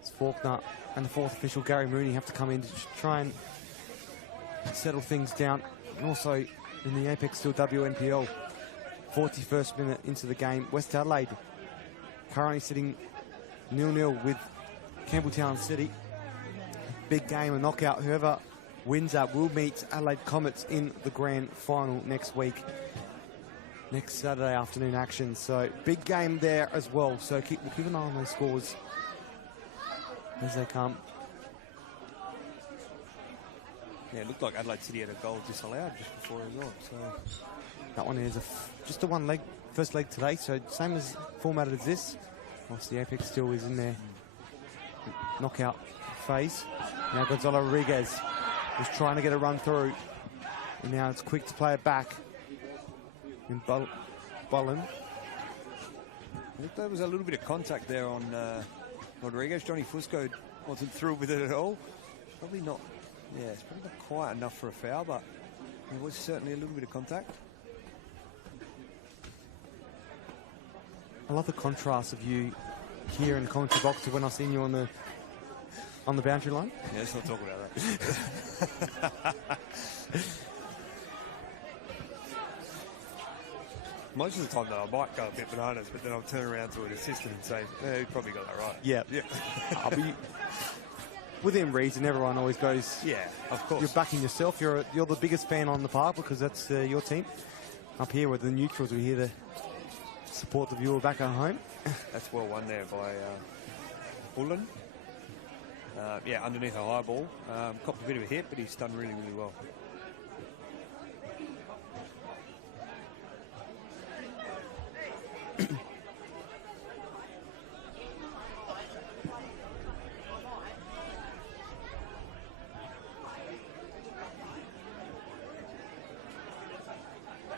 It's Faulkner and the fourth official Gary Mooney have to come in to try and settle things down. And also in the Apex Steel WNPL, 41st minute into the game, West Adelaide currently sitting 0-0 with Campbelltown City. Big game, a knockout. Whoever wins that will meet Adelaide Comets in the grand final next week. Next Saturday afternoon action. So big game there as well. So we'll keep an eye on those scores as they come. Yeah, it looked like Adelaide City had a goal disallowed just before as well. So that one is just a one leg, first leg today. So same as formatted as this. Whilst the Apex still is in there. Knockout phase. Now Gonzalo Rodriguez was trying to get a run through. And now it's quick to play it back. In Bullen. I think there was a little bit of contact there on Rodriguez. Johnny Fusco wasn't thrilled with it at all. Probably not, yeah, it's probably not quite enough for a foul, but there was certainly a little bit of contact. I love the contrast of you here in the commentary box to when I seen you on the boundary line. Yeah, let's not talk about that. Most of the time, though, I might go a bit bananas, but then I'll turn around to an assistant and say, you probably got that right. Yeah. Within reason, everyone always goes, yeah, of course. You're backing yourself. You're the biggest fan on the park because that's your team. Up here with the neutrals, we're here to support the viewer back at home. That's well won there by Bullen. Yeah, underneath a high ball. Copped a bit of a hit, but he's done really, really well.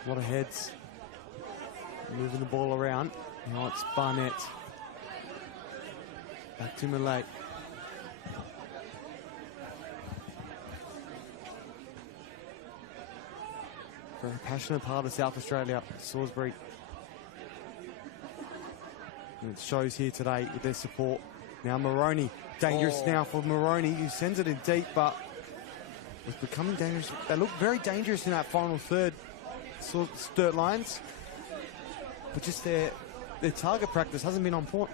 A lot of heads. Moving the ball around. Now it's Barnett. Back to Malay. Very passionate part of South Australia, Salisbury. And it shows here today with their support. Now Moroney. Dangerous now for Moroney, who sends it in deep, but it's becoming dangerous. They look very dangerous in that final third, Sturt Lions. But just their target practice hasn't been on point.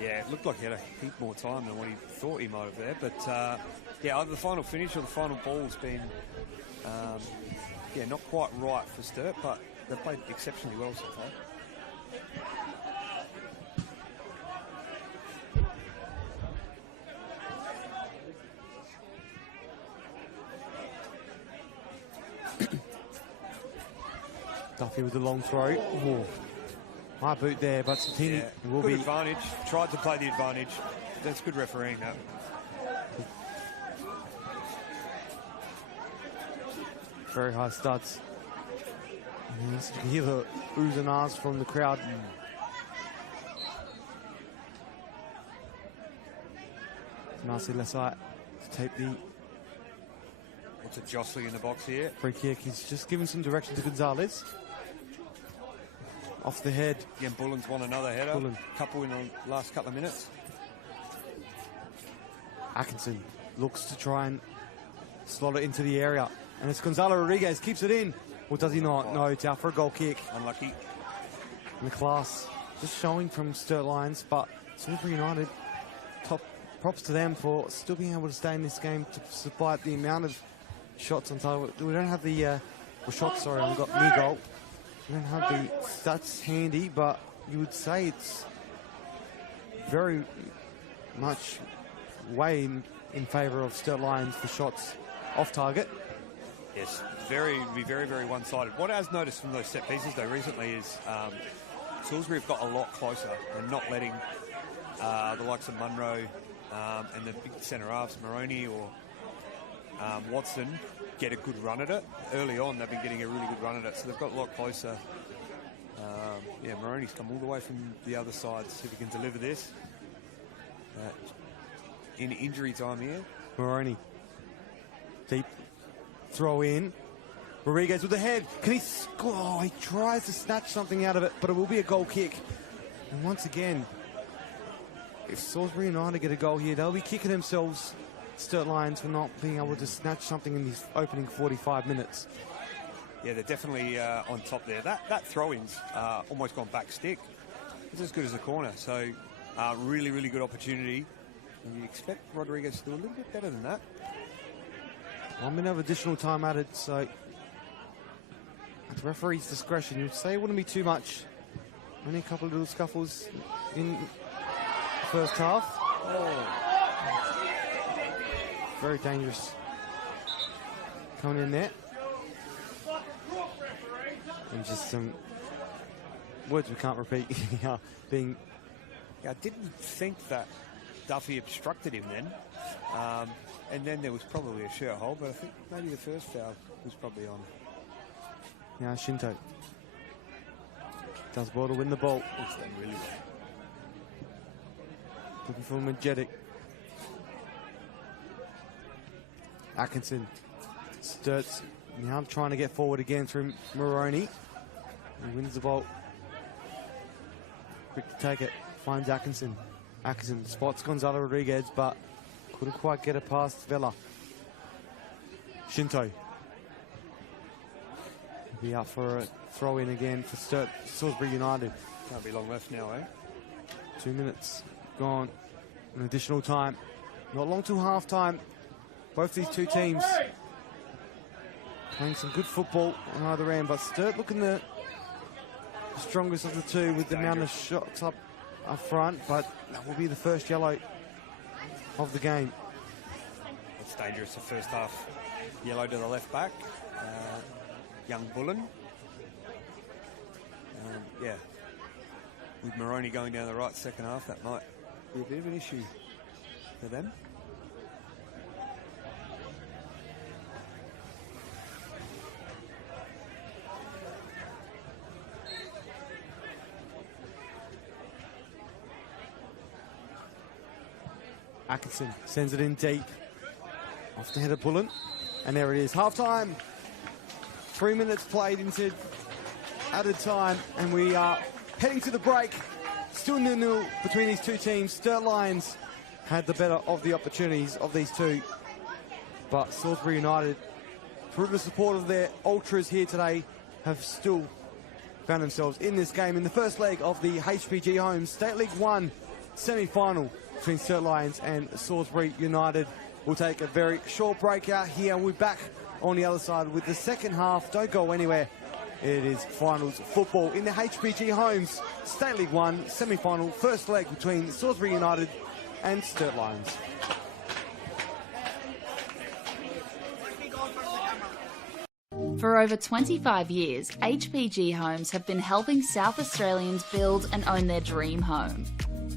Yeah, it looked like he had a heap more time than what he thought he might have there. But, yeah, either the final finish or the final ball's been, not quite right for Sturt, but they've played exceptionally well so far. Duffy with the long throw. Ooh. High boot there, but Satini will good be... advantage. Tried to play the advantage. That's good refereeing, that. Very high studs. And you can hear the oohs and ahs from the crowd. Marcy Lesai to take the What's a jostling in the box here? free kick. He's just giving some direction to Gonzalez. Off the head. Again, Bullen's won another header. Bullen. Couple in the last couple of minutes. Atkinson looks to try and slot it into the area. And it's Gonzalo Rodriguez, keeps it in. Or does he not? No, it's out for a goal kick. Unlucky. And the class just showing from Sturt Lions, but Salisbury United, top props to them for still being able to stay in this game despite the amount of shots on target. We don't have the shots, sorry, we've got near goal. We don't have the stats handy, but you would say it's very much way in favour of Sturt Lions for shots off target. Yes, very one-sided. What I has noticed from those set pieces, though, recently is Salisbury have got a lot closer and not letting the likes of Munro and the big centre halves, Moroney or Watson, get a good run at it. Early on, they've been getting a really good run at it, so they've got a lot closer. Moroney's come all the way from the other side to see if he can deliver this. In injury time here. Moroney. Deep throw in. Rodriguez with the head. Can he score? Oh, he tries to snatch something out of it, but it will be a goal kick. And once again, if Salisbury United get a goal here, they'll be kicking themselves, Sturt Lions, for not being able to snatch something in these opening 45 minutes. Yeah, they're definitely on top there. That throw-in's almost gone back stick. It's as good as a corner. So really good opportunity. And you expect Rodriguez to do a little bit better than that. 1 minute of additional time added, so at the referee's discretion, you'd say it wouldn't be too much. Only a couple of little scuffles in the first half. Very dangerous. Coming in there. And just some words we can't repeat. Being... Yeah, I didn't think that Duffy obstructed him then. And then there was probably a shirt hole, but I think maybe the first foul was probably on. Now Shinto does well to win the ball. He's done really well. Looking for Majetic. Atkinson. Sturt's now trying to get forward again through Moroney. He wins the ball. Quick to take it. Finds Atkinson. Atkinson spots Gonzalo Rodriguez, but couldn't quite get it past Vela. Shinto. Be out for a throw in again for Salisbury United. Can't be long left now, eh? 2 minutes gone. An additional time. Not long till half time. Both these two teams playing some good football on either end, but Sturt looking the strongest of the two with the amount of shots up front, but that will be the first yellow of the game. It's dangerous, the first half. Yellow to the left back. Young Bullen. With Moroney going down the right second half, that might be a bit of an issue for them. Atkinson sends it in deep. Off the head of Bullen. And there it is. Half-time. 3 minutes played into added time. And we are heading to the break. Still 0-0 between these two teams. Sturt Lions had the better of the opportunities of these two. But Salisbury United, through the support of their ultras here today, have still found themselves in this game in the first leg of the HPG Homes State League 1 semi-final between Sturt Lions and Salisbury United. We'll take a very short break out here and we'll be back on the other side with the second half. Don't go anywhere. It is finals football in the HPG Homes State League 1 semi-final first leg between Salisbury United and Sturt Lions. For over 25 years, HPG Homes have been helping South Australians build and own their dream home.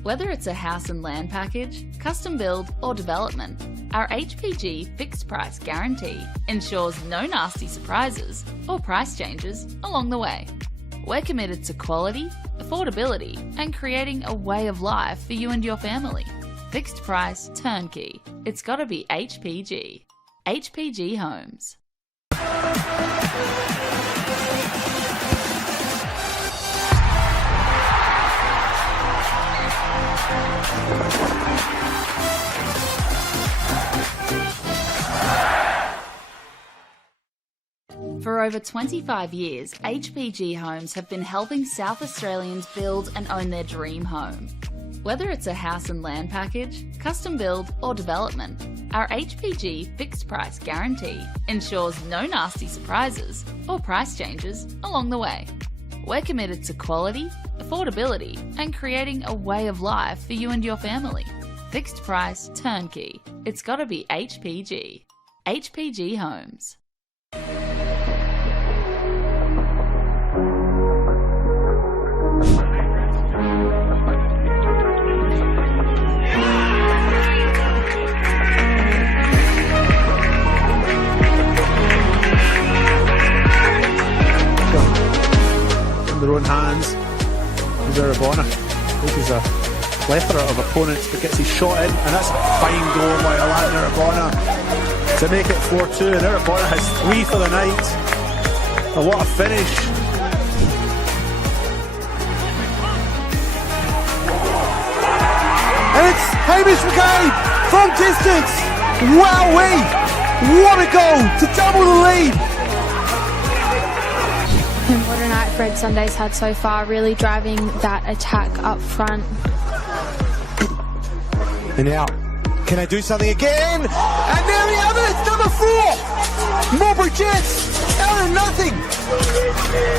Whether it's a house and land package, custom build or development, our HPG fixed price guarantee ensures no nasty surprises or price changes along the way. We're committed to quality, affordability and creating a way of life for you and your family. Fixed price turnkey. It's gotta be HPG. HPG Homes. For over 25 years, HPG Homes have been helping South Australians build and own their dream home. Whether it's a house and land package, custom build or development, our HPG fixed price guarantee ensures no nasty surprises or price changes along the way. We're committed to quality, affordability and creating a way of life for you and your family. Fixed price turnkey. It's gotta be HPG. HPG Homes. Their own hands. Zarabona. This is a plethora of opponents, but gets his shot in, and that's a fine goal by Alan Zarabona to make it 4-2. And Zarabona has 3 for the night. And what a finish! And it's Hamish McCabe from distance. Wowee! What a goal to double the lead. What a night Fred Sunday's had so far, really driving that attack up front. And now, can I do something again? And there we have it, number 4! Marlborough Jets, out of nothing.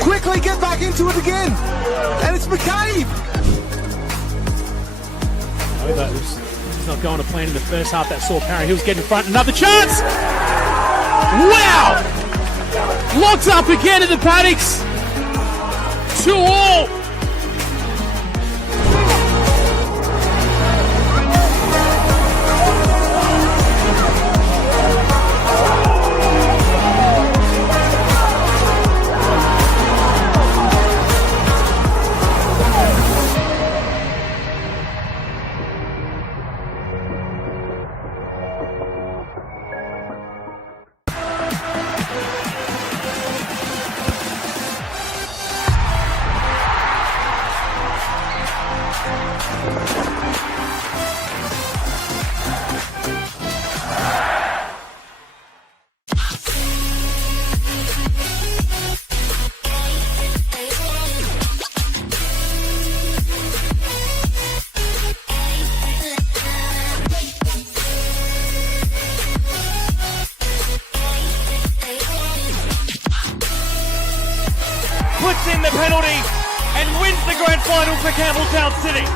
Quickly get back into it again. And it's McCabe. It's not going to plan in the first half. That saw Parry. He was getting in front. Another chance! Wow! Locked up again in the paddocks. 2-2. Puts in the penalty and wins the grand final for Campbelltown City.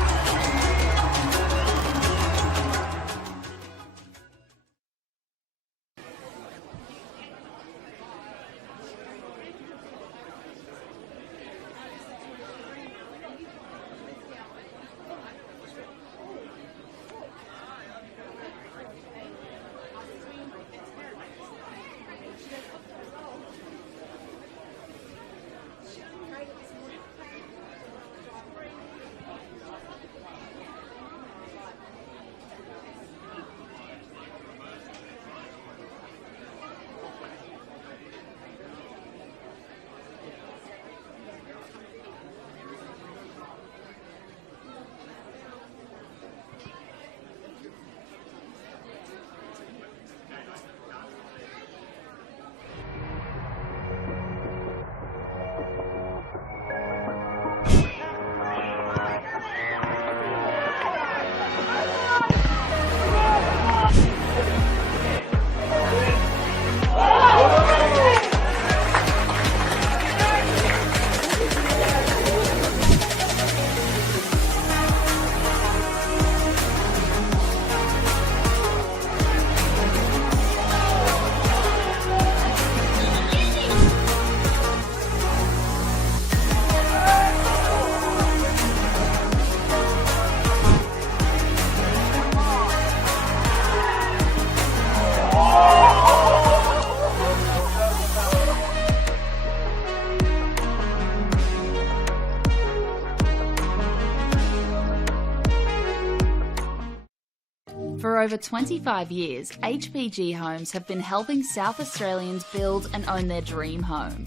over 25 years, HPG Homes have been helping South Australians build and own their dream home.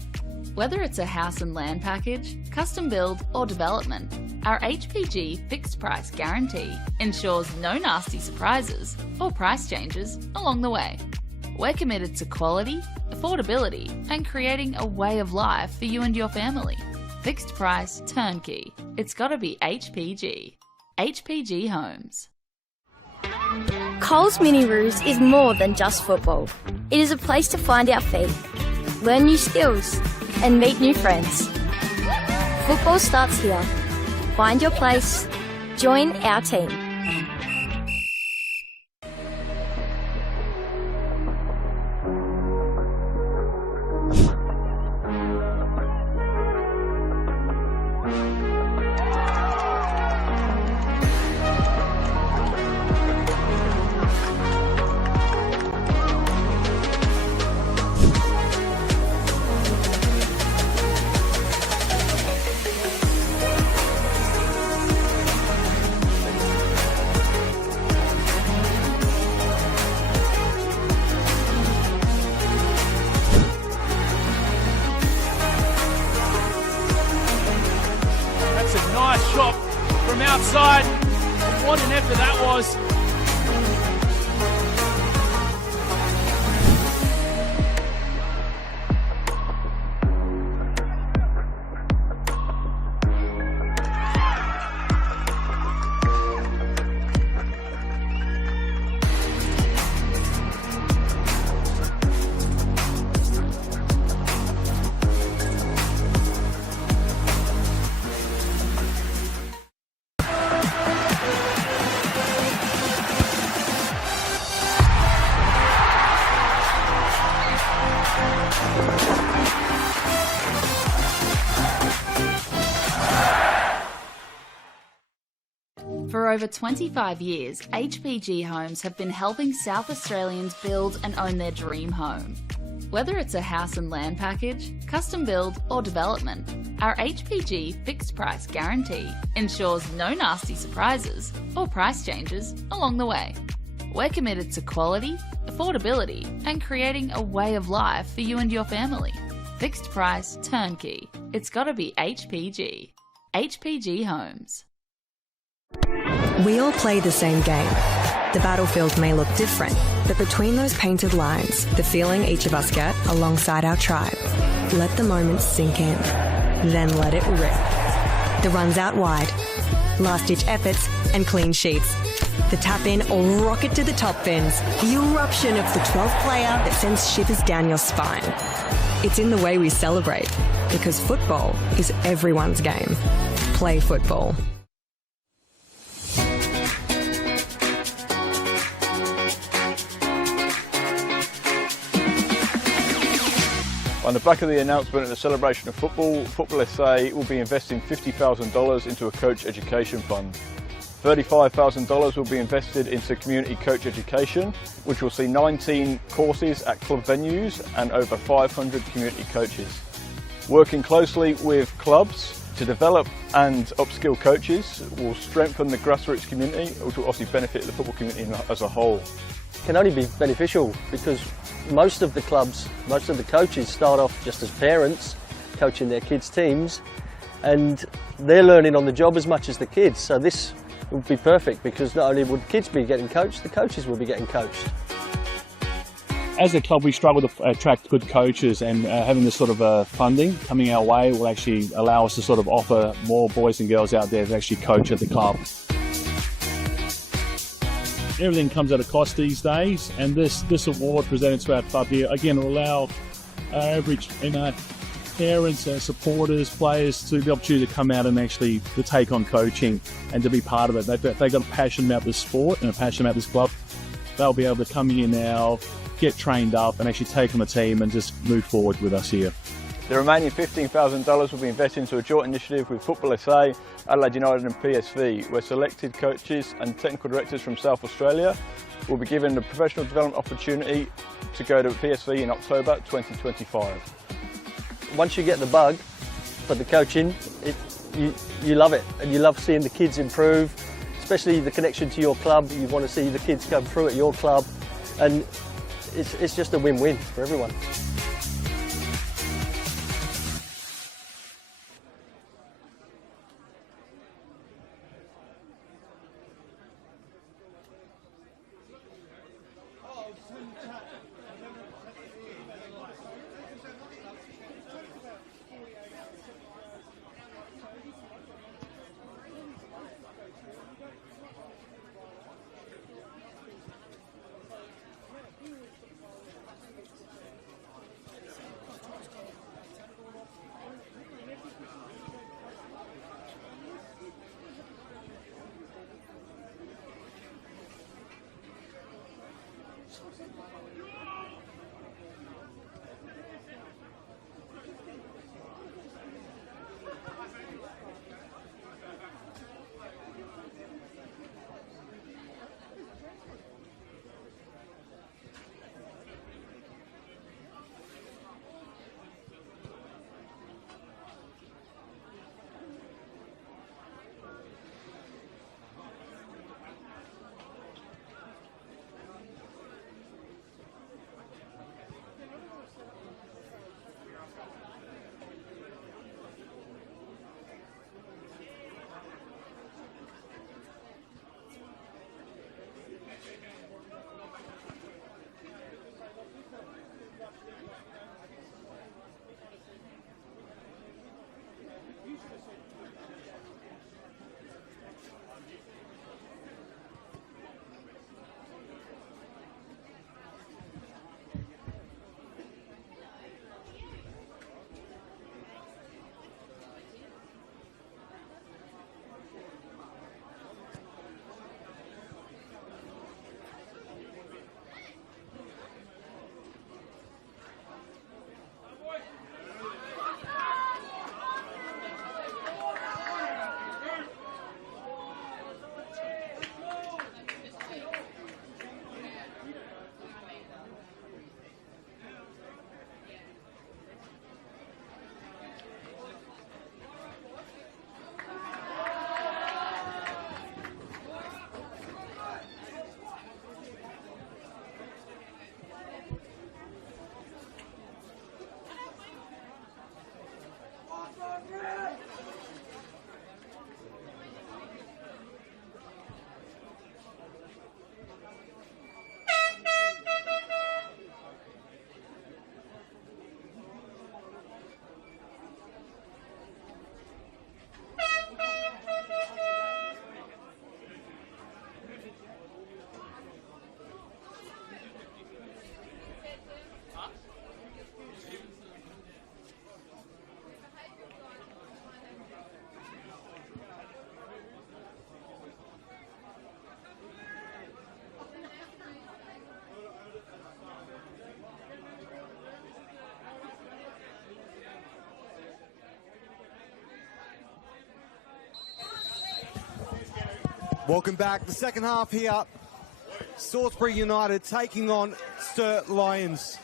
Whether it's a house and land package, custom build or development, our HPG fixed price guarantee ensures no nasty surprises or price changes along the way. We're committed to quality, affordability and creating a way of life for you and your family. Fixed price, turnkey. It's gotta be HPG. HPG Homes. Coles Mini Roos is more than just football. It is a place to find our feet, learn new skills and meet new friends. Football starts here. Find your place. Join our team. That's a nice shot from outside. What an effort that was. For over 25 years, HPG Homes have been helping South Australians build and own their dream home. Whether it's a house and land package, custom build or development, our HPG fixed price guarantee ensures no nasty surprises or price changes along the way. We're committed to quality, affordability and creating a way of life for you and your family. Fixed price, turnkey. It's gotta be HPG. HPG Homes. We all play the same game. The battlefield may look different, but between those painted lines, the feeling each of us get alongside our tribe. Let the moment sink in, then let it rip. The runs out wide, last-ditch efforts and clean sheets. The tap-in or rocket to the top bins. The eruption of the 12th player that sends shivers down your spine. It's in the way we celebrate, because football is everyone's game. Play football. On the back of the announcement at the celebration of football, NPLSA will be investing $50,000 into a coach education fund. $35,000 will be invested into community coach education, which will see 19 courses at club venues and over 500 community coaches. Working closely with clubs to develop and upskill coaches will strengthen the grassroots community, which will obviously benefit the football community as a whole. It can only be beneficial because most of the clubs, most of the coaches start off just as parents coaching their kids' teams, and they're learning on the job as much as the kids. So this would be perfect because not only would kids be getting coached, the coaches will be getting coached. As a club, we struggle to attract good coaches, and having this sort of funding coming our way will actually allow us to sort of offer more boys and girls out there to actually coach at the club. Everything comes at a cost these days, and this award presented to our club here again will allow our average parents, supporters, players to the opportunity to come out and actually to take on coaching and to be part of it. They've got a passion about this sport and a passion about this club. They'll be able to come here now, get trained up and actually take on the team and just move forward with us here. The remaining $15,000 will be invested into a joint initiative with NPLSA, Adelaide United and PSV, where selected coaches and technical directors from South Australia will be given a professional development opportunity to go to PSV in October 2025. Once you get the bug for the coaching, you love it, and you love seeing the kids improve, especially the connection to your club. You want to see the kids come through at your club, and it's just a win-win for everyone. Welcome back. The second half here. Salisbury United taking on Sturt Lions.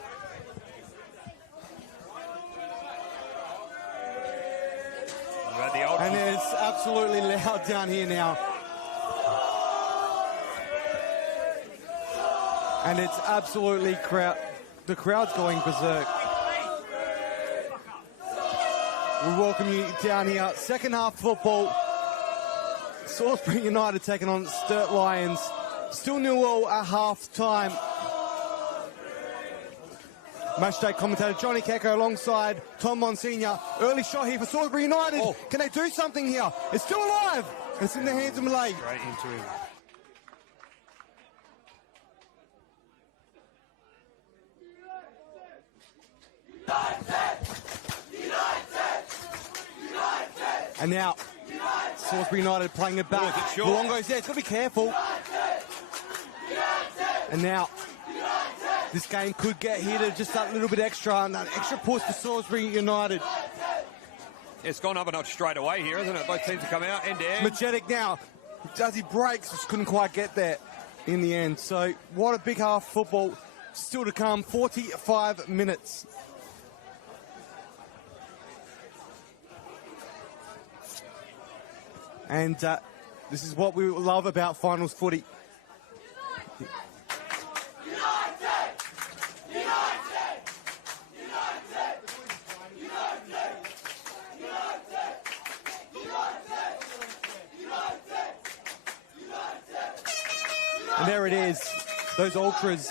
And it's absolutely loud down here now. And it's absolutely the crowd's going berserk. We welcome you down here. Second half football. Salisbury United taking on Sturt Lions. Still 0-0 at half time. Matchday commentator Johnny Keko alongside Tom Monsignor. Early shot here for Salisbury United. Oh. Can they do something here? It's still alive. It's in the hands of Malay. Straight into him. And now, Salisbury United playing it back. Luongo's there. It's got to be careful. And now, this game could get here to just that little bit extra, and that extra push for Salisbury United. It's gone up a notch straight away here, isn't it? Both teams have come out end to end. Majetic now, as he breaks, just couldn't quite get there in the end. So, what a big half football still to come. 45 minutes. And This is what we love about finals footy. And there it is, those ultras.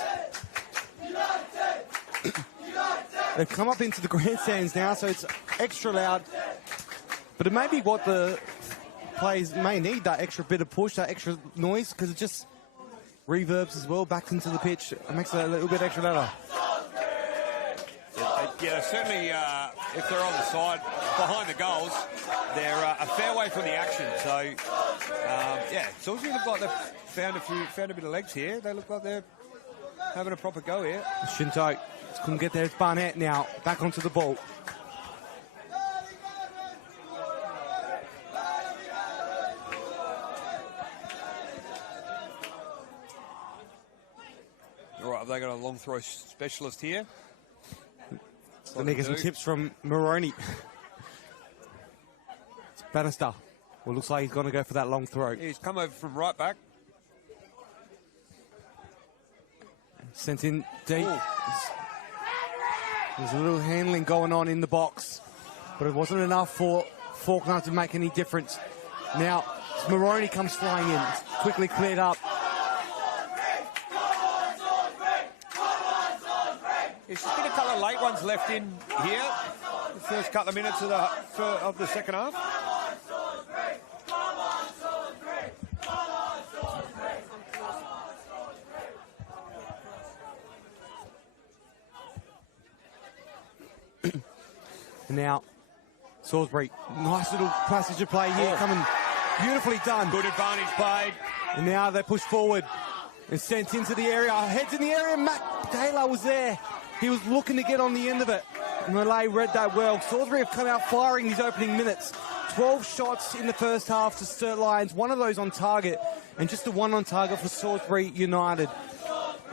They've come up into the grandstands now, so it's extra loud. But it may be what the players may need, that extra bit of push, that extra noise, because it just reverbs as well back into the pitch. It makes it a little bit extra louder. Yeah, certainly if they're on the side behind the goals, they're a fair way from the action. So, yeah, Salisbury look like they've found a bit of legs here. They look like they're having a proper go here. Shinto couldn't get there. It's Barnett now, back onto the ball. All right, have they got a long throw specialist here? Let me get some tips from Maroney. It's Bannister. Well, looks like he's going to go for that long throw. He's come over from right back. Sent in deep. There's a little handling going on in the box, but it wasn't enough for Faulkner to make any difference. Now, Maroney comes flying in. It's quickly cleared up. There's just been a couple of late ones left in here. The first couple of minutes of the second half. Now, Salisbury, nice little passage of play here, coming beautifully done. Good advantage played. And now they push forward and sent into the area. Heads in the area, Matt Taylor was there. He was looking to get on the end of it. Malay read that well. Salisbury have come out firing these opening minutes. 12 shots in the first half to Sturt Lions, one of those on target, and just the one on target for Salisbury United.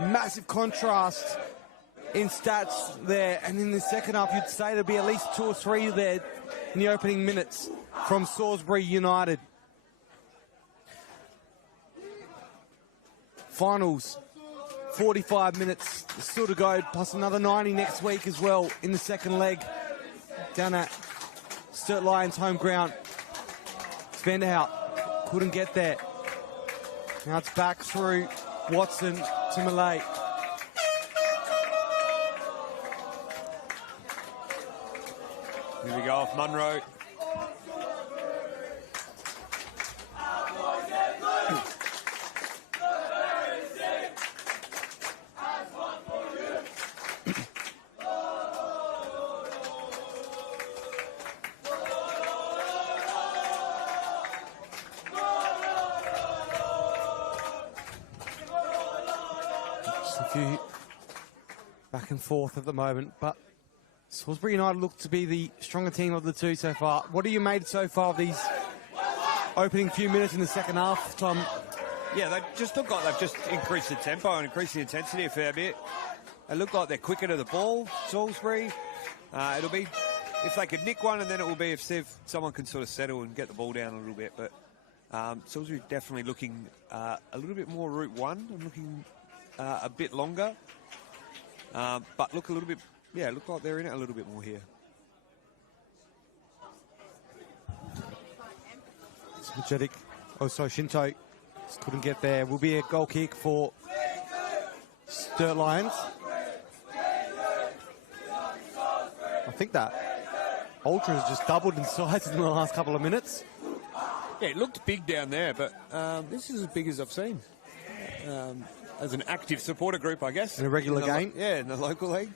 Massive contrast in stats there, and in the second half you'd say there'd be at least 2 or 3 there in the opening minutes from Salisbury United. Finals, 45 minutes still to go, plus another 90 next week as well in the second leg down at Sturt Lions home ground. Vanderhout couldn't get there. Now it's back through Watson to Malay. Here we go off Munro. Just a few back and forth at the moment, but Salisbury United look to be the stronger team of the two so far. What have you made so far of these opening few minutes in the second half, Tom? Yeah, they just look like they've just increased the tempo and increased the intensity a fair bit. They look like they're quicker to the ball, Salisbury. It'll be if they could nick one, and then it will be if someone can sort of settle and get the ball down a little bit. But Salisbury definitely looking a little bit more route one and looking a bit longer. But look a little bit... Yeah, look like they're in it a little bit more here. Majetic. Oh, sorry, Shinto just couldn't get there. Will be a goal kick for Sturt Lions. I think that Ultra has just doubled in size in the last couple of minutes. Yeah, it looked big down there, but this is as big as I've seen. As an active supporter group, I guess. In a regular game? Yeah, in the local league.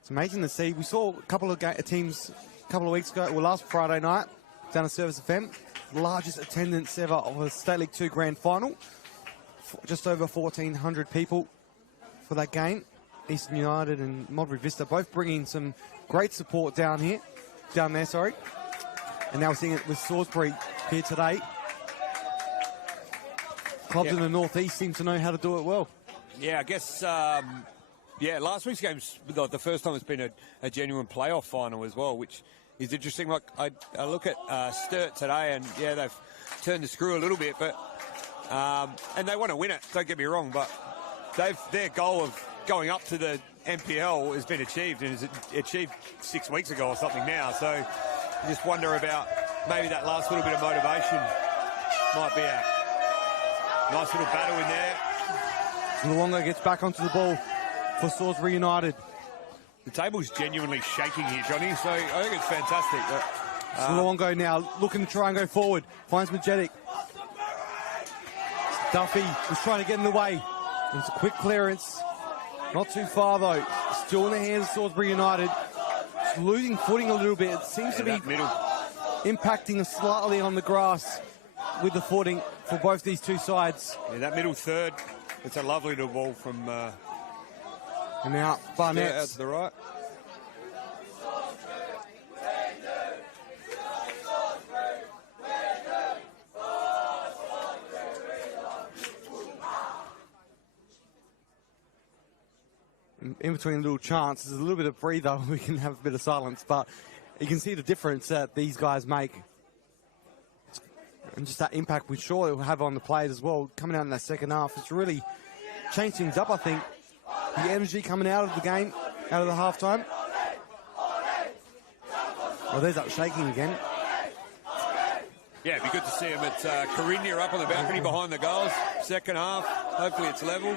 It's amazing to see. We saw a couple of teams a couple of weeks ago, well, last Friday night, down at Service FM. Largest attendance ever of a State League 2 grand final. Just over 1,400 people for that game. Eastern United and Modbury Vista both bringing some great support down there. And now we're seeing it with Salisbury here today. Clubs in the northeast seem to know how to do it well. Yeah, I guess... last week's game's the first time it's been a genuine playoff final as well, which is interesting. Like I look at Sturt today, and yeah, they've turned the screw a little bit, but and they want to win it. Don't get me wrong, but their goal of going up to the NPL has been achieved, and is achieved 6 weeks ago or something now. So you just wonder about maybe that last little bit of motivation might be a nice little battle in there. Luongo gets back onto the ball for Salisbury United. The table's genuinely shaking here, Johnny, so I think it's fantastic. Luongo now looking to try and go forward. Finds Majetic. Duffy was trying to get in the way. It's a quick clearance. Not too far, though. Still in the hands of Salisbury United. It's losing footing a little bit. It seems to be impacting slightly on the grass with the footing for both these two sides. Yeah, that middle third, it's a lovely little ball from... and now Barnett. Out to the right. In between little chants, there's a little bit of breather. We can have a bit of silence, but you can see the difference that these guys make. And just that impact we surely will have on the players as well. Coming out in that second half, it's really changed things up, I think. The energy coming out of the game, out of the halftime. Oh, there's that shaking again. Yeah, it'd be good to see him at Carinia up on the balcony behind the goals. Second half, hopefully it's level.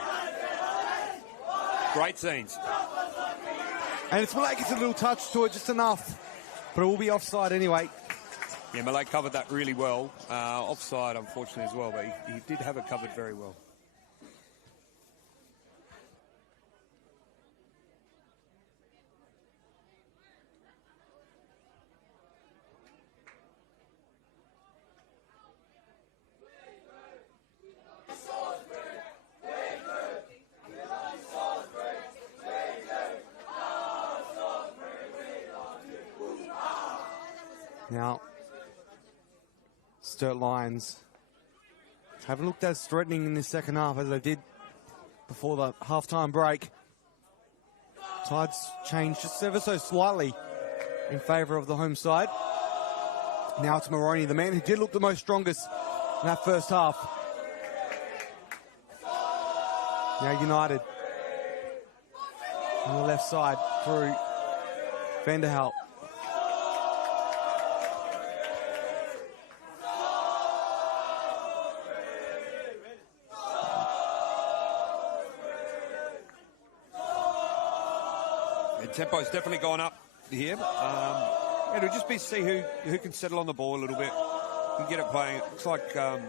Great scenes. And it's Malay gets a little touch to it, just enough. But it will be offside anyway. Yeah, Malay covered that really well. Offside, unfortunately, as well, but he did have it covered very well. Now, Sturt Lions haven't looked as threatening in this second half as they did before the half-time break. Tides changed just ever so slightly in favour of the home side. Now it's Moroney, the man who did look the most strongest in that first half. Now United on the left side through Vanderhout. Tempo's definitely gone up here. It'll just be to see who can settle on the ball a little bit and get it playing. It looks like I've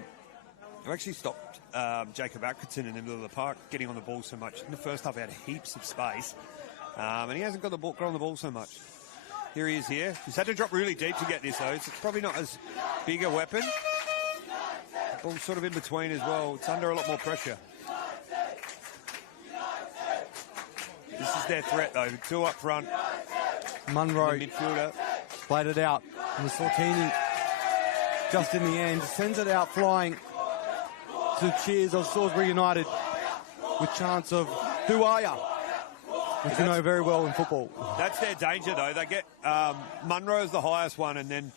actually stopped Jacob Atkinson in the middle of the park getting on the ball so much. In the first half, he had heaps of space, and he hasn't got on the ball so much. Here he is here. He's had to drop really deep to get this, though. It's probably not as big a weapon. The ball's sort of in between as well. It's under a lot more pressure. This is their threat, though. Two up front. Munro, the midfielder, played it out. And Sortini, just in the end, sends it out flying to the cheers of Salisbury United with chants of, "Who are ya?" which you know very well in football. That's their danger, though. They get Munro's the highest one, and then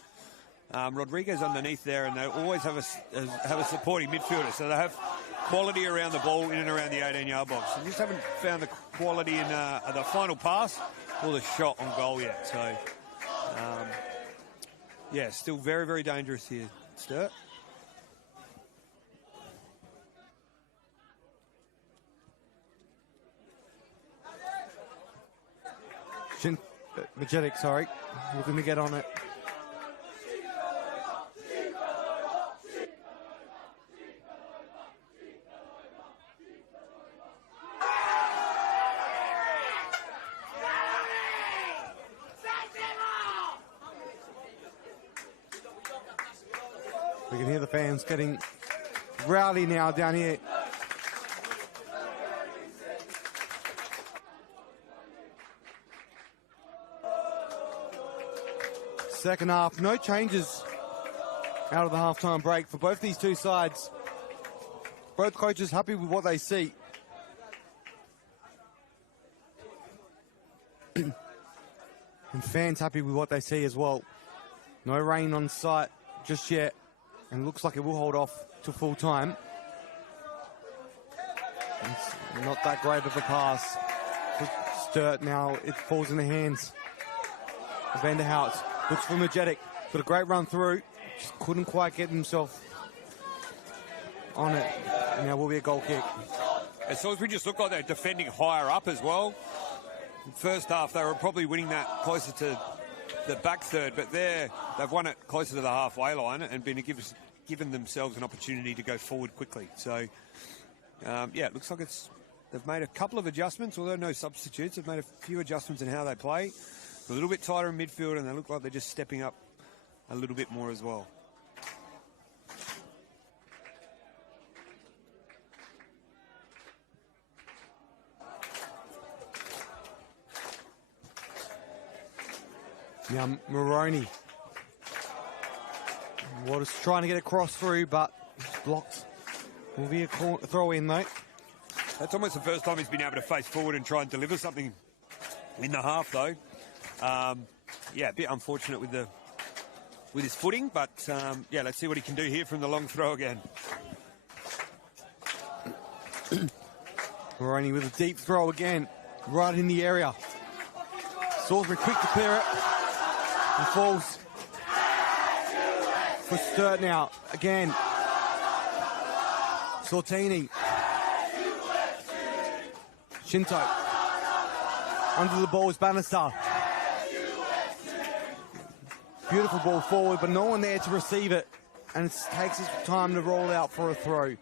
Rodriguez underneath there, and they always have a supporting midfielder. So they have quality around the ball, in and around the 18-yard box. They just haven't found the quality in the final pass or the shot on goal yet. So, yeah, still very, very dangerous here, Sturt. Majetic, sorry, looking to get on it. We can hear the fans getting rowdy now down here. Second half, no changes out of the halftime break for both these two sides. Both coaches happy with what they see. And fans happy with what they see as well. No rain on site just yet, and looks like it will hold off to full time. It's not that great of a pass for Sturt. Now it falls in the hands of Vanderhout. Looks for Majetic. Got a great run through. Just couldn't quite get himself on it. And now will be a goal kick. And Salisbury just looked like they're defending higher up as well. In the first half, they were probably winning that closer to the back third, but they've won it closer to the halfway line and been given themselves an opportunity to go forward quickly. So, yeah, it looks like they've made a couple of adjustments, although no substitutes. They've made a few adjustments in how they play. A little bit tighter in midfield, and they look like they're just stepping up a little bit more as well. Now Maroney was trying to get a cross through, but blocked. Will be a throw in, though. That's almost the first time he's been able to face forward and try and deliver something in the half, though. Yeah, a bit unfortunate with his footing, but yeah, let's see what he can do here from the long throw again. Maroney with a deep throw again, right in the area. Salisbury quick to clear it. And falls for Sturt now. Again. Sortini. Shinto. Under the ball is Bannister. Beautiful ball forward, but no one there to receive it. And it takes his time to roll out for a throw.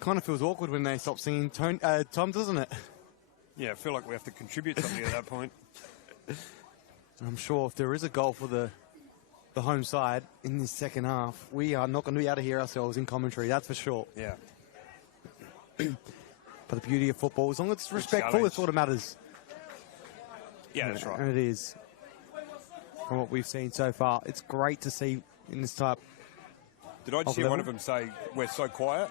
Kind of feels awkward when they stop singing Tom, doesn't it? Yeah, I feel like we have to contribute something at that point. I'm sure if there is a goal for the home side in this second half, we are not going to be able to hear ourselves in commentary, that's for sure. Yeah. But the beauty of football, as long as it's respectful, it's all that matters. Yeah, that's right. And it is. From what we've seen so far, it's great to see in this type. Did I just hear one of them say, "We're so quiet"?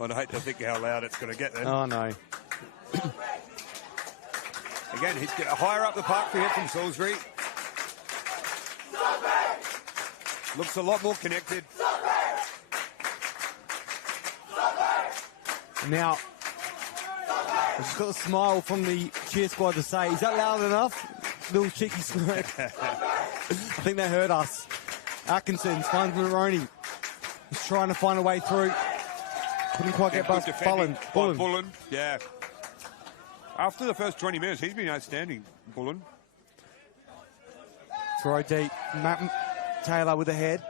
I'd hate to think how loud it's going to get then. Oh, no. Again, he's getting higher up the park for here from Salisbury. Looks a lot more connected. Now, I've just got a smile from the cheer squad to say, is that loud enough? Little cheeky smirk. I think they heard us. Atkinson finds Maroney. He's trying to find a way through. Couldn't quite get past Bullen. Yeah. After the first 20 minutes, he's been outstanding, Bullen. Throw deep. Matt Taylor with the head.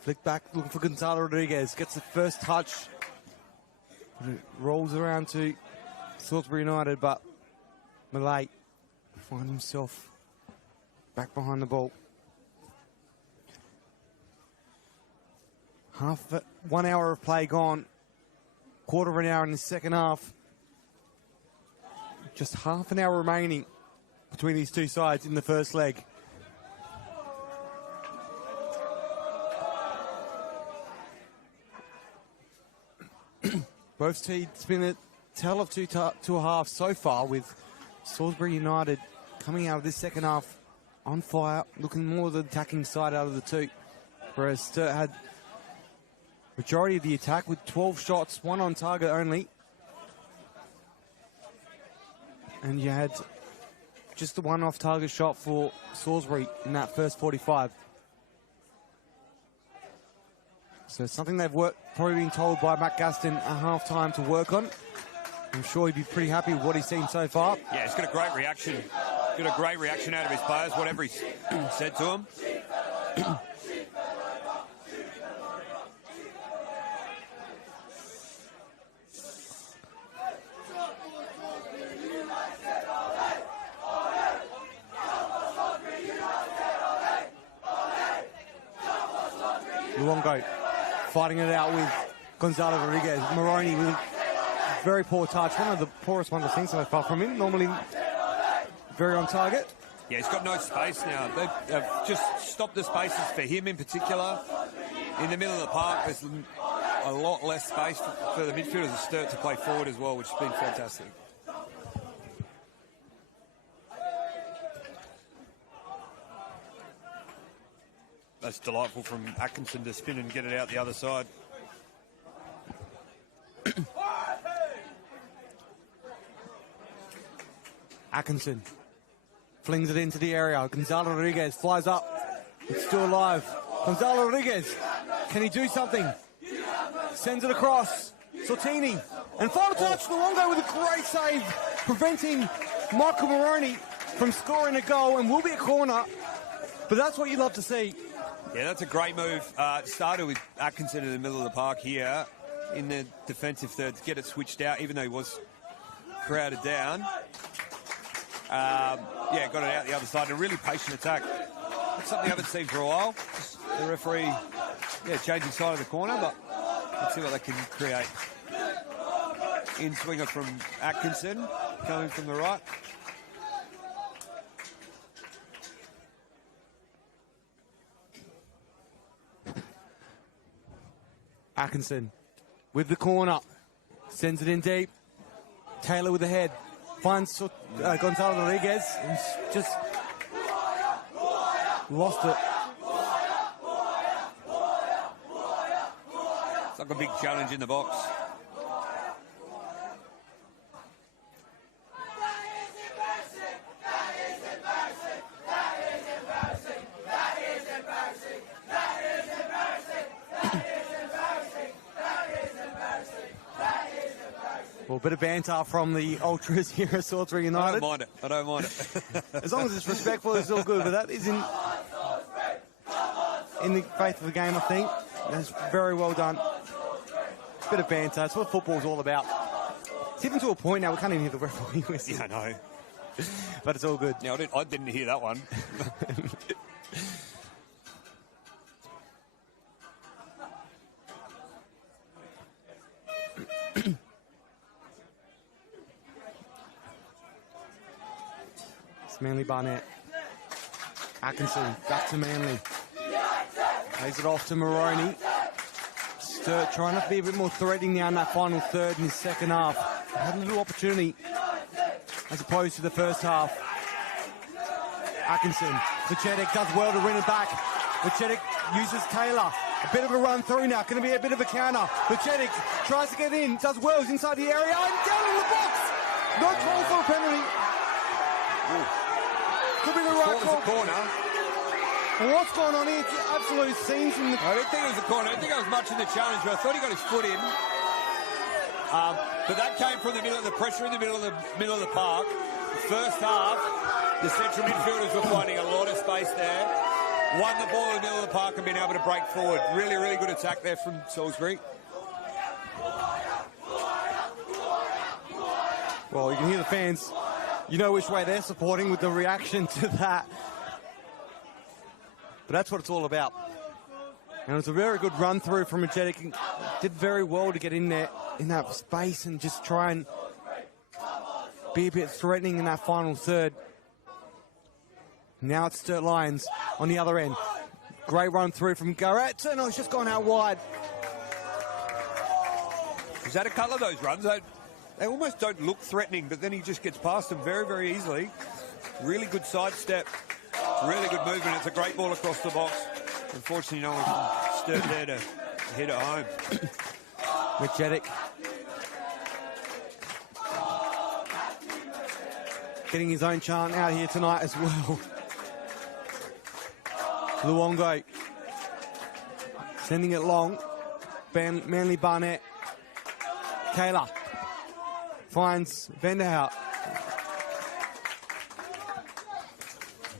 Flick back, looking for Gonzalo Rodriguez. Gets the first touch. It rolls around to Salisbury United, but Malay finds himself back behind the ball. 1 hour of play gone. Quarter of an hour in the second half. Just half an hour remaining between these two sides in the first leg. Both teams been a tale of two halves so far, with Salisbury United coming out of this second half on fire, looking more the attacking side out of the two, whereas Sturt had majority of the attack with 12 shots, 1 on target only. And you had just the 1 off-target shot for Salisbury in that first 45. So it's something they've probably been told by Matt Gaston at half-time to work on. I'm sure he'd be pretty happy with what he's seen so far. Yeah, he's got a great reaction. Got a great reaction out of his players, whatever he's said to them. Luongo fighting it out with Gonzalo Rodriguez. Maroney with a very poor touch. One of the poorest ones I've seen so far from him. Normally very on target. Yeah, he's got no space now. They've just stopped the spaces for him in particular. In the middle of the park, there's a lot less space for the midfielders of Sturt to play forward as well, which has been fantastic. just delightful from Atkinson to spin and get it out the other side. Atkinson flings it into the area. Gonzalo Rodriguez flies up. It's still alive. Gonzalo Rodriguez, can he do something? Sends it across. Sortini. And final touch, Luongo with a great save, preventing Michael Moroney from scoring a goal, and will be a corner. But that's what you love to see. Yeah, that's a great move. Started with Atkinson in the middle of the park here in the defensive third to get it switched out, even though he was crowded down. Yeah, got it out the other side. A really patient attack. That's something I haven't seen for a while. Just the referee, changing side of the corner, but let's see what they can create. In swinger from Atkinson, coming from the right. Atkinson with the corner, sends it in deep. Taylor with the head, finds Gonzalo Rodriguez, and just lost it. It's like a big challenge in the box. Well, a bit of banter from the ultras here at Salisbury United. I don't mind it. As long as it's respectful, it's all good. But that is in the faith of the game, I think. That's very well done. Bit of banter. That's what football's all about. It's even to a point now we can't even hear the referee whistle. Yeah, I know. But it's all good. Yeah, I didn't hear that one. Manly Barnett. Atkinson back to Manly. Plays it off to Moroney. Sturt trying to be a bit more threatening now in that final third in his second half. Had a little opportunity as opposed to the first half. Atkinson. Vacetic does well to win it back. Vacetic uses Taylor. A bit of a run through now. Going to be a bit of a counter. Vacetic tries to get in. Does well. He's inside the area. And down in the box. No call for a penalty. Ooh. Could be the right call. Corner. Well, what's going on here? It's absolute scenes in the... I didn't think it was a corner. I didn't think it was much in the challenge, but I thought he got his foot in. But that came from the middle of the pressure in the middle of the park. First half, the central midfielders were finding a lot of space there. Won the ball in the middle of the park and been able to break forward. Really, really good attack there from Salisbury. Well, you can hear the fans. You know which way they're supporting with the reaction to that. But that's what it's all about. And it was a very good run through from Majetic. Did very well to get in there, in that space, and just try and be a bit threatening in that final third. Now it's Sturt Lions on the other end. Great run through from Garrett. No, it's just gone out wide. He's had a couple of those runs. They almost don't look threatening, but then he just gets past them very, very easily. Really good sidestep. Really good movement. It's a great ball across the box. Unfortunately, no one can Sturt there to hit it home. Majetic. Getting his own chant out here tonight as well. Luongo. Sending it long. Manly Barnett. Kayla. Finds Vanderhout.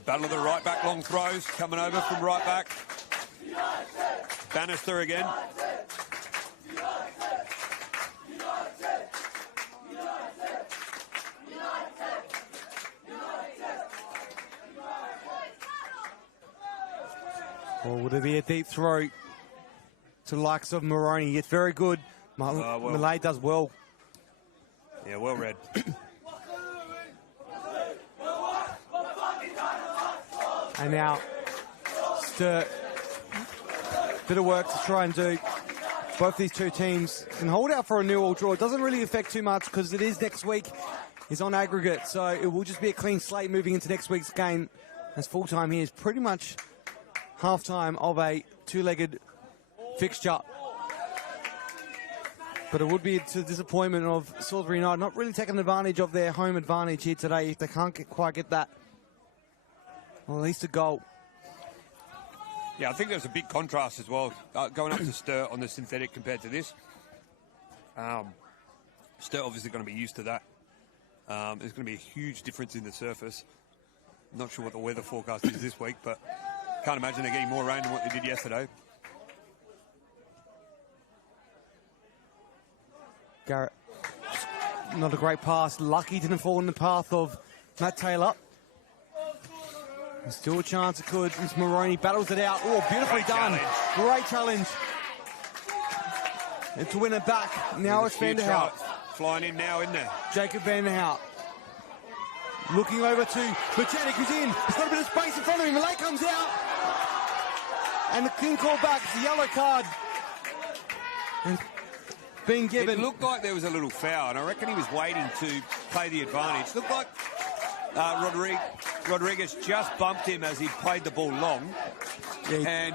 Battle of the right back, long throws coming over from right back. Bannister again. Or would it be a deep throw to the likes of Moroney? It's very good. Malay does well. Yeah, well read. And now Sturt, bit of work to try and do. Both these two teams can hold out for a 0-0 draw. It doesn't really affect too much because it is next week. It's on aggregate, so it will just be a clean slate moving into next week's game, as full time here is pretty much half-time of a two-legged fixture. But it would be to the disappointment of Salisbury United not really taking advantage of their home advantage here today if they can't quite get that. Well, at least a goal. Yeah, I think there's a big contrast as well, going up to Sturt on the synthetic compared to this. Sturt obviously going to be used to that. There's going to be a huge difference in the surface. I'm not sure what the weather forecast is this week, but can't imagine they're getting more rain than what they did yesterday. Garrett, not a great pass. Lucky didn't fall in the path of Matt Taylor. There's still a chance it could. It's Moroney battles it out. Oh, beautifully done. Great challenge. And to win it back. Now it's Van der Hout. Flying in now, isn't there? Jacob Van der Hout. Looking over to Majetic, who's in. He's got a bit of space in front of him. Malay comes out. And the King called back. It's a yellow card. And being given. It looked like there was a little foul, and I reckon he was waiting to play the advantage. Looked like Rodriguez just bumped him as he played the ball long, and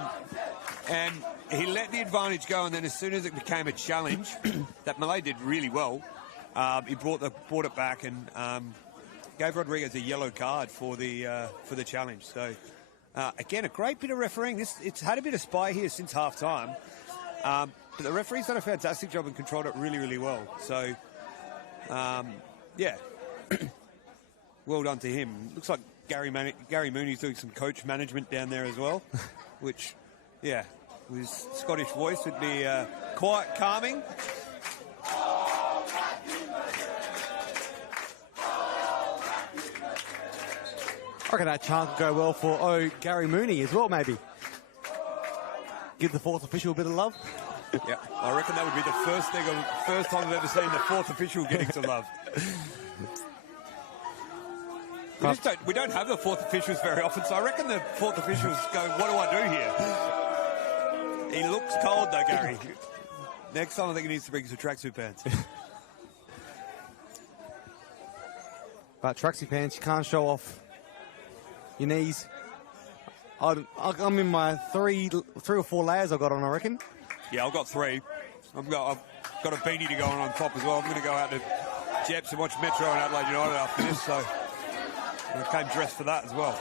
he let the advantage go, and then as soon as it became a challenge, that Malay did really well. He brought it back and gave Rodriguez a yellow card for the challenge. So again, a great bit of refereeing. It's had a bit of spy here since half time. But the referee's done a fantastic job and controlled it really, really well. So, yeah, well done to him. Looks like Gary Mooney's doing some coach management down there as well, which, yeah, with his Scottish voice would be quite calming. I reckon that chance would go well for Gary Mooney as well, maybe. Give the fourth official a bit of love. Yeah, I reckon that would be the first time I've ever seen the fourth official getting some love. We don't have the fourth officials very often, so I reckon the fourth officials go, what do I do here? He looks cold though, Gary. Next time I think he needs to bring some tracksuit pants. But tracksuit pants, you can't show off your knees. I'm in my three or four layers I've got on, I reckon. Yeah, I've got three. I've got a beanie to go on top as well. I'm going to go out to Jeps and watch Metro and Adelaide United after this, so I came dressed for that as well.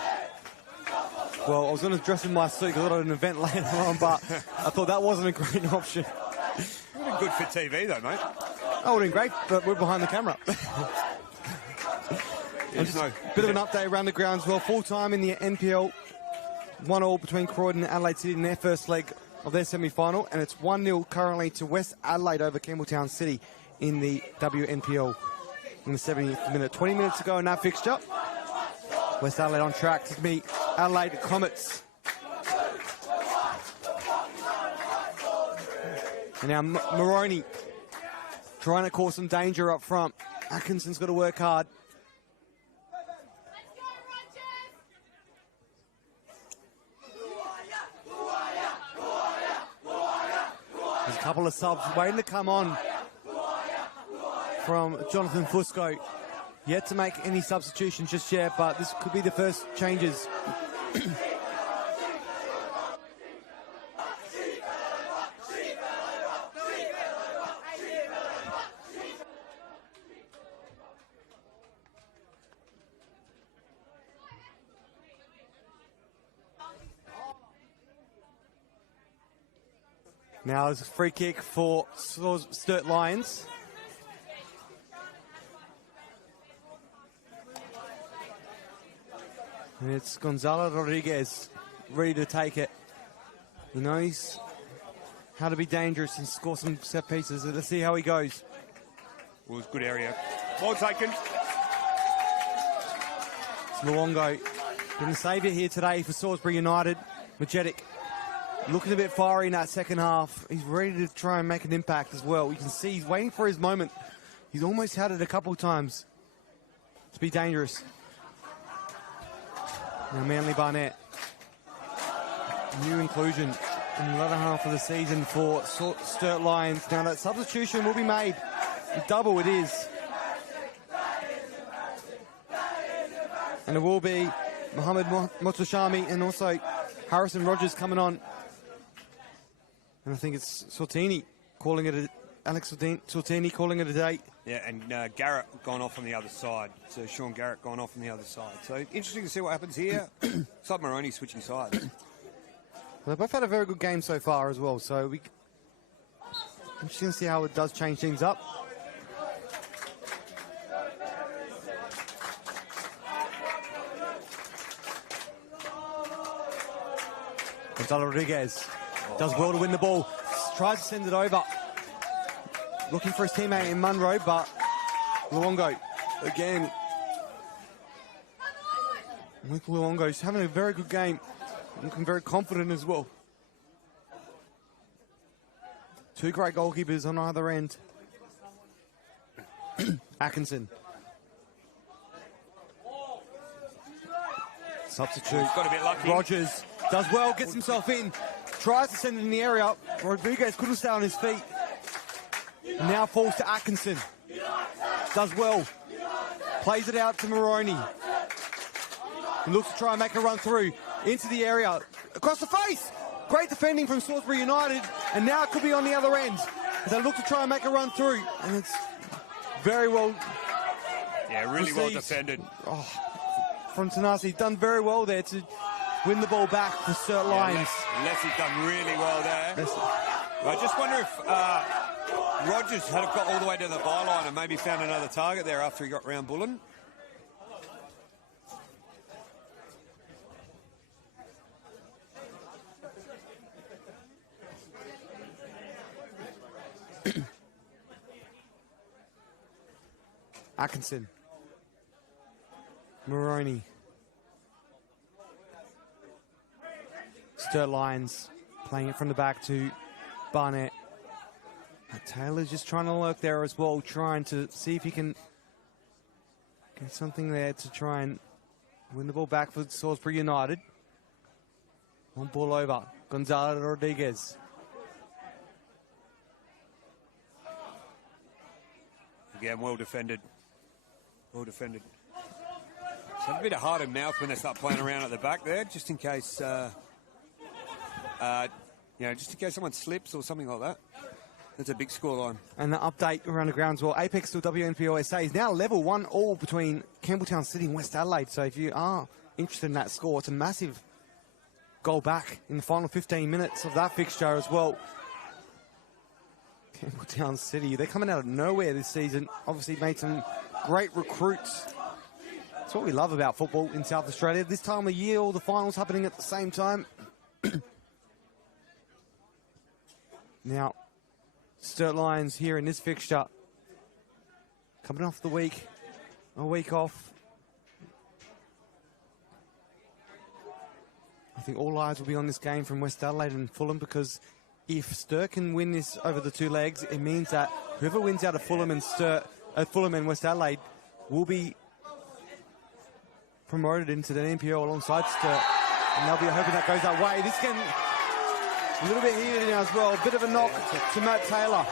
Well, I was going to dress in my suit because I got an event later on, but I thought that wasn't a great option. It would have been good for TV though, mate. That would have been great, but we're behind the camera. Just a bit of an update around the ground as well. Full time in the NPL, 1-1 between Croydon and Adelaide City in their first leg of their semi-final, and it's 1-0 currently to West Adelaide over Campbelltown City in the WNPL in the 70th minute. 20 minutes ago in that fixture, West Adelaide on track to meet Adelaide Comets. And now Moroney trying to cause some danger up front. Atkinson's got to work hard. There's a couple of subs waiting to come on from Jonathan Fusco. Yet to make any substitutions just yet, but this could be the first changes. Now there's a free kick for Sturt Lions. And it's Gonzalo Rodriguez ready to take it. He knows how to be dangerous and score some set pieces. Let's see how he goes. Well, it's good area. Ball taken. It's Luongo. Didn't save it here today for Salisbury United. Majetic looking a bit fiery in that second half. He's ready to try and make an impact as well. You can see he's waiting for his moment. He's almost had it a couple of times to be dangerous. Now Manly Barnett. New inclusion in the latter half of the season for Sturt Lions. Now that substitution will be made. Double it is. And it will be Mohamed Motushami and also Harrison Rogers coming on. And I think it's Sortini calling it Alex Sortini calling it a day. Yeah, and Garrett gone off on the other side. So Sean Garrett gone off on the other side. So interesting to see what happens here. It's like Maroney switching sides. Well, they both had a very good game so far as well. So I'm just going to see how it does change things up. Gonzalo Rodriguez does well to win the ball. Tries to send it over. Looking for his teammate in Munro, but Luongo again. Michael Luongo's having a very good game. Looking very confident as well. Two great goalkeepers on either end. Atkinson. Substitute. Got a bit lucky. Rogers does well, gets himself in. Tries to send it in the area. Rodriguez couldn't stay on his feet. Now falls to Atkinson. Does well. Plays it out to Maroney. He looks to try and make a run through into the area. Across the face. Great defending from Salisbury United. And now it could be on the other end. As they look to try and make a run through. And it's very well. Yeah, really well defended. Oh, from Tanasi. Done very well there to win the ball back for Sturt Lions. Leslie's done really well there. I just wonder if Rogers had got all the way to the byline and maybe found another target there after he got round Bullen. Atkinson. Maroney. Sturt Lions playing it from the back to Barnett. Taylor's just trying to lurk there as well, trying to see if he can get something there to try and win the ball back for Salisbury United. One ball over. Gonzalo Rodriguez. Again, well defended. Well defended. So a bit of heart and mouth when they start playing around at the back there, just in case, just in case someone slips or something like that. That's a big scoreline. And the update around the ground as well. Apex to WNPLSA is now level 1-1 between Campbelltown City and West Adelaide. So if you are interested in that score, it's a massive goal back in the final 15 minutes of that fixture as well. Campbelltown City, they're coming out of nowhere this season. Obviously made some great recruits. That's what we love about football in South Australia. This time of year, all the finals happening at the same time. Now, Sturt Lions here in this fixture. Coming off a week off. I think all eyes will be on this game from West Adelaide and Fulham, because if Sturt can win this over the two legs, it means that whoever wins out of Fulham and West Adelaide will be promoted into the NPL alongside Sturt. And they'll be hoping that goes that way. This game a little bit heated now as well. A bit of a knock to Matt Taylor.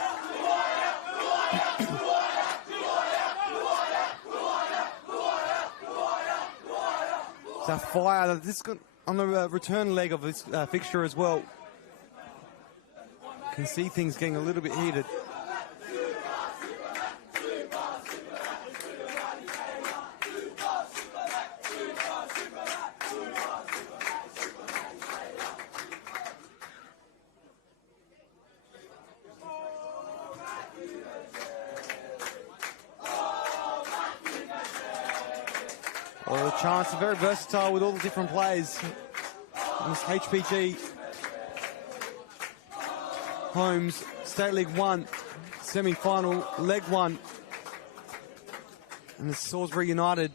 So fire. This on the return leg of this fixture as well. Can see things getting a little bit heated. Well, the chance is very versatile with all the different players in this HPG Homes State League 1 semi-final, leg 1. And it's Salisbury United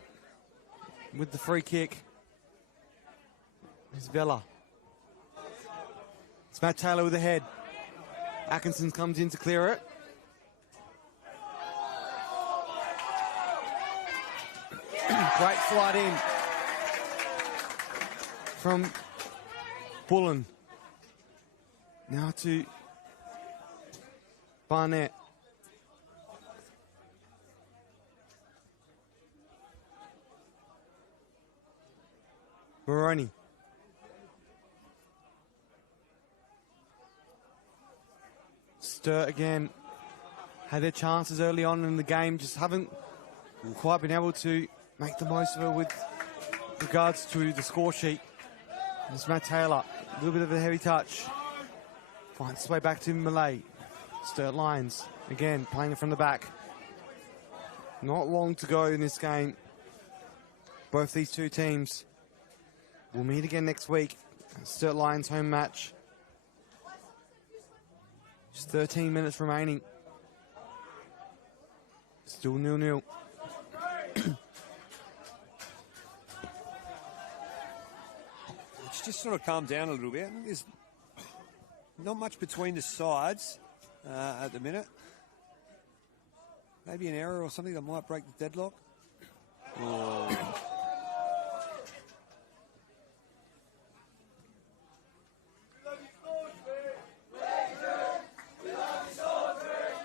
with the free kick. It's Vella. It's Matt Taylor with the head. Atkinson comes in to clear it. Great slide in from Bullen. Now to Barnett. Maroney. Sturt again had their chances early on in the game, just haven't quite been able to make the most of it with regards to the score sheet. It's Matt Taylor, a little bit of a heavy touch. Finds his way back to Malay. Sturt Lions, again, playing it from the back. Not long to go in this game. Both these two teams will meet again next week. Sturt Lions home match. Just 13 minutes remaining. Still 0-0. It's just sort of calmed down a little bit. There's not much between the sides at the minute. Maybe an error or something that might break the deadlock. Oh.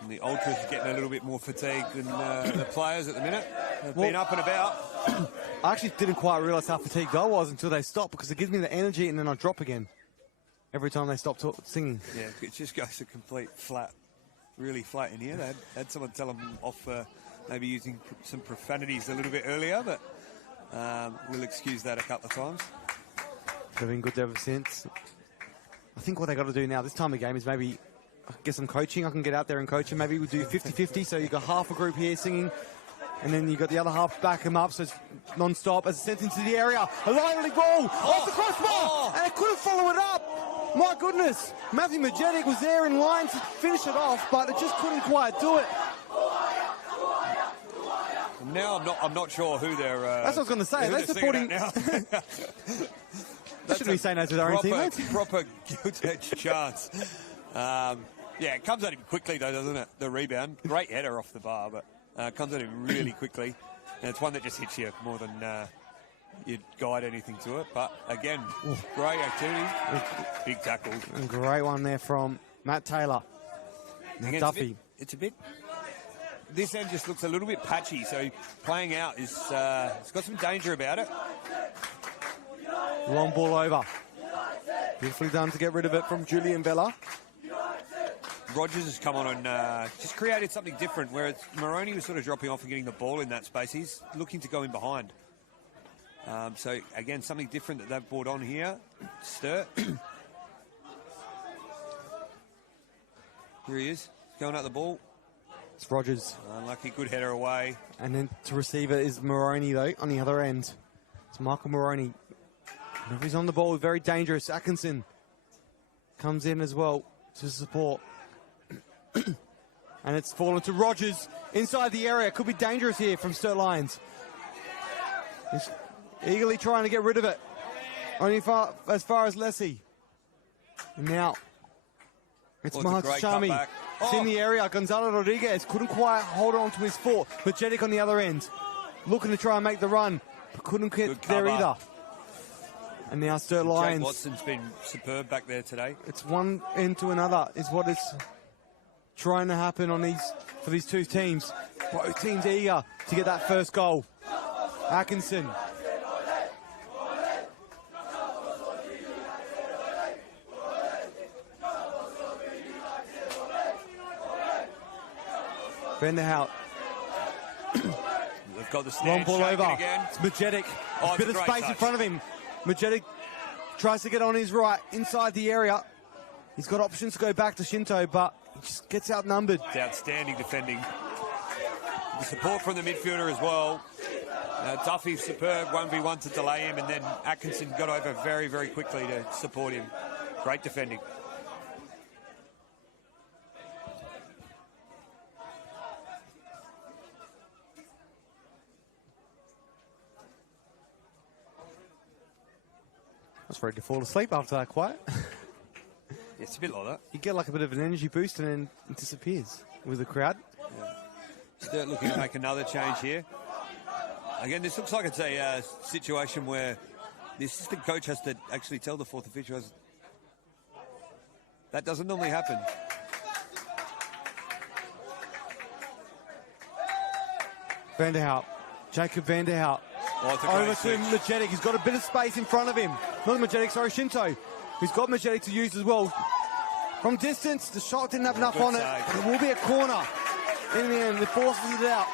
And the Ultras are getting a little bit more fatigued than the players at the minute. They've been up and about. I actually didn't quite realise how fatigued I was until they stopped, because it gives me the energy and then I drop again every time they stop singing. Yeah, it just goes to complete flat, really flat in here. They had someone tell them off for maybe using some profanities a little bit earlier, but we'll excuse that a couple of times. They've been good ever since. I think what they got to do now this time of game is maybe get some coaching. I can get out there and coach them. Maybe we'll do 50-50, so you've got half a group here singing, and then you've got the other half back them up, so it's non-stop as it's sent into the area. A lively ball off the crossbar, and it couldn't follow it up. My goodness, Matthew Majetic was there in line to finish it off, but it just couldn't quite do it. Now I'm not sure who they're. That's what I was going to say. They're supporting. Now. Shouldn't we say no to their own teammates? Proper guilt-edged chance. Yeah, it comes at him quickly though, doesn't it? The rebound, great header off the bar, but comes at him really quickly, and it's one that just hits you more than you'd guide anything to it. But again, great activity, big tackle. And great one there from Matt Taylor. Again, Duffy. It's a bit. This end just looks a little bit patchy, so playing out is it's got some danger about it. Long ball over. Beautifully done to get rid of it from Julian Bella. Rogers has come on and just created something different, where Moroney was sort of dropping off and getting the ball in that space. He's looking to go in behind. So, again, something different that they've brought on here. Sturt. Here he is, going at the ball. It's Rogers. Unlucky, good header away. And then to receive it is Moroney, though, on the other end. It's Michael Moroney. Whenever he's on the ball, very dangerous. Atkinson comes in as well to support. And it's fallen to Rogers inside the area. Could be dangerous here from Sturt Lions. He's eagerly trying to get rid of it. Only as far as Lessie. And now it's Mahad Shami. It's in the area. Gonzalo Rodriguez couldn't quite hold on to his foot. Majetic on the other end, looking to try and make the run, but couldn't get there either. And now Sturt Lions. Jake Watson's been superb back there today. It's one end to another is what is trying to happen on for these two teams. Both teams eager to get that first goal. Atkinson. Vanderhout. They've got the long ball over. Again. It's Majetic. Oh, a bit of space in front of him. Majetic tries to get on his right inside the area. He's got options to go back to Shinto, but he just gets outnumbered. It's outstanding defending. The support from the midfielder as well. Duffy's superb 1v1 to delay him, and then Atkinson got over very, very quickly to support him. Great defending. I was ready to fall asleep after that quiet. It's a bit like that. You get like a bit of an energy boost and then it disappears with the crowd. Yeah. Sturt looking to make another change here. Again, this looks like it's a situation where the assistant coach has to actually tell the fourth official. That doesn't normally happen. Vanderhout. Jacob Vanderhout. Oh, over to Majetic. He's got a bit of space in front of him. Not Majetic, sorry, Shinto. He's got Majetic to use as well. From distance, the shot didn't have enough on it. It will be a corner. In the end, it forces it out.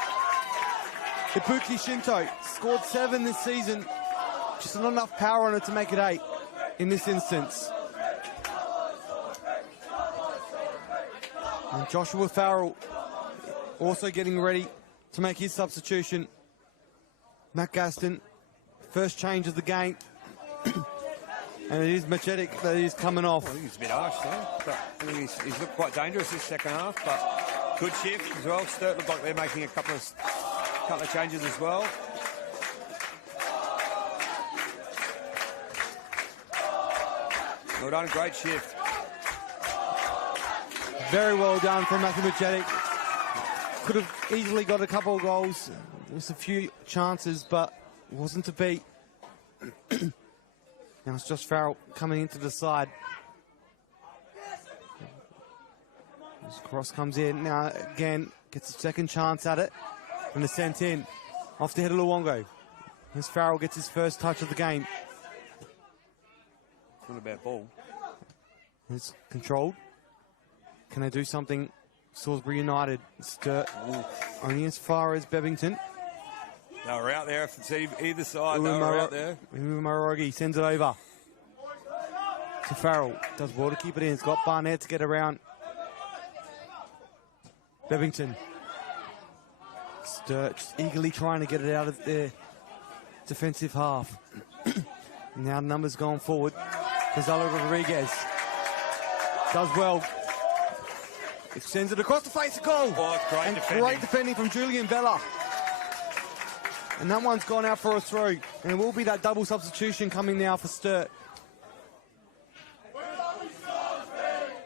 Ibuki Shinto scored 7 this season. Just not enough power on it to make it 8 in this instance. And Joshua Farrell also getting ready to make his substitution. Matt Gaston, first change of the game. And it is Majetic that is coming off. I think it's a bit harsh there, but I think he's looked quite dangerous this second half, but good shift as well. Sturt look like they're making a couple of changes as well. Well done, great shift. Very well done from Matthew Majetic. Could have easily got a couple of goals. There's a few chances, but it wasn't to be. Now it's Josh Farrell coming into the side. This cross comes in. Now again, gets a second chance at it. And it's sent in. Off the head of Luongo. As Farrell gets his first touch of the game. It's not a bad ball. It's controlled. Can they do something? Salisbury United. Sturt only as far as Bevington. They were out there. If it's either side, they were out there. Morogi sends it over to Farrell. Does well to keep it in. He's got Barnett to get around. Bevington. Sturt just eagerly trying to get it out of their defensive half. Now numbers going forward. Gonzalo Rodriguez does well. It sends it across the face of goal. Oh, it's great defending. Great defending from Julian Bella. And that one's gone out for a throw. And it will be that double substitution coming now for Sturt.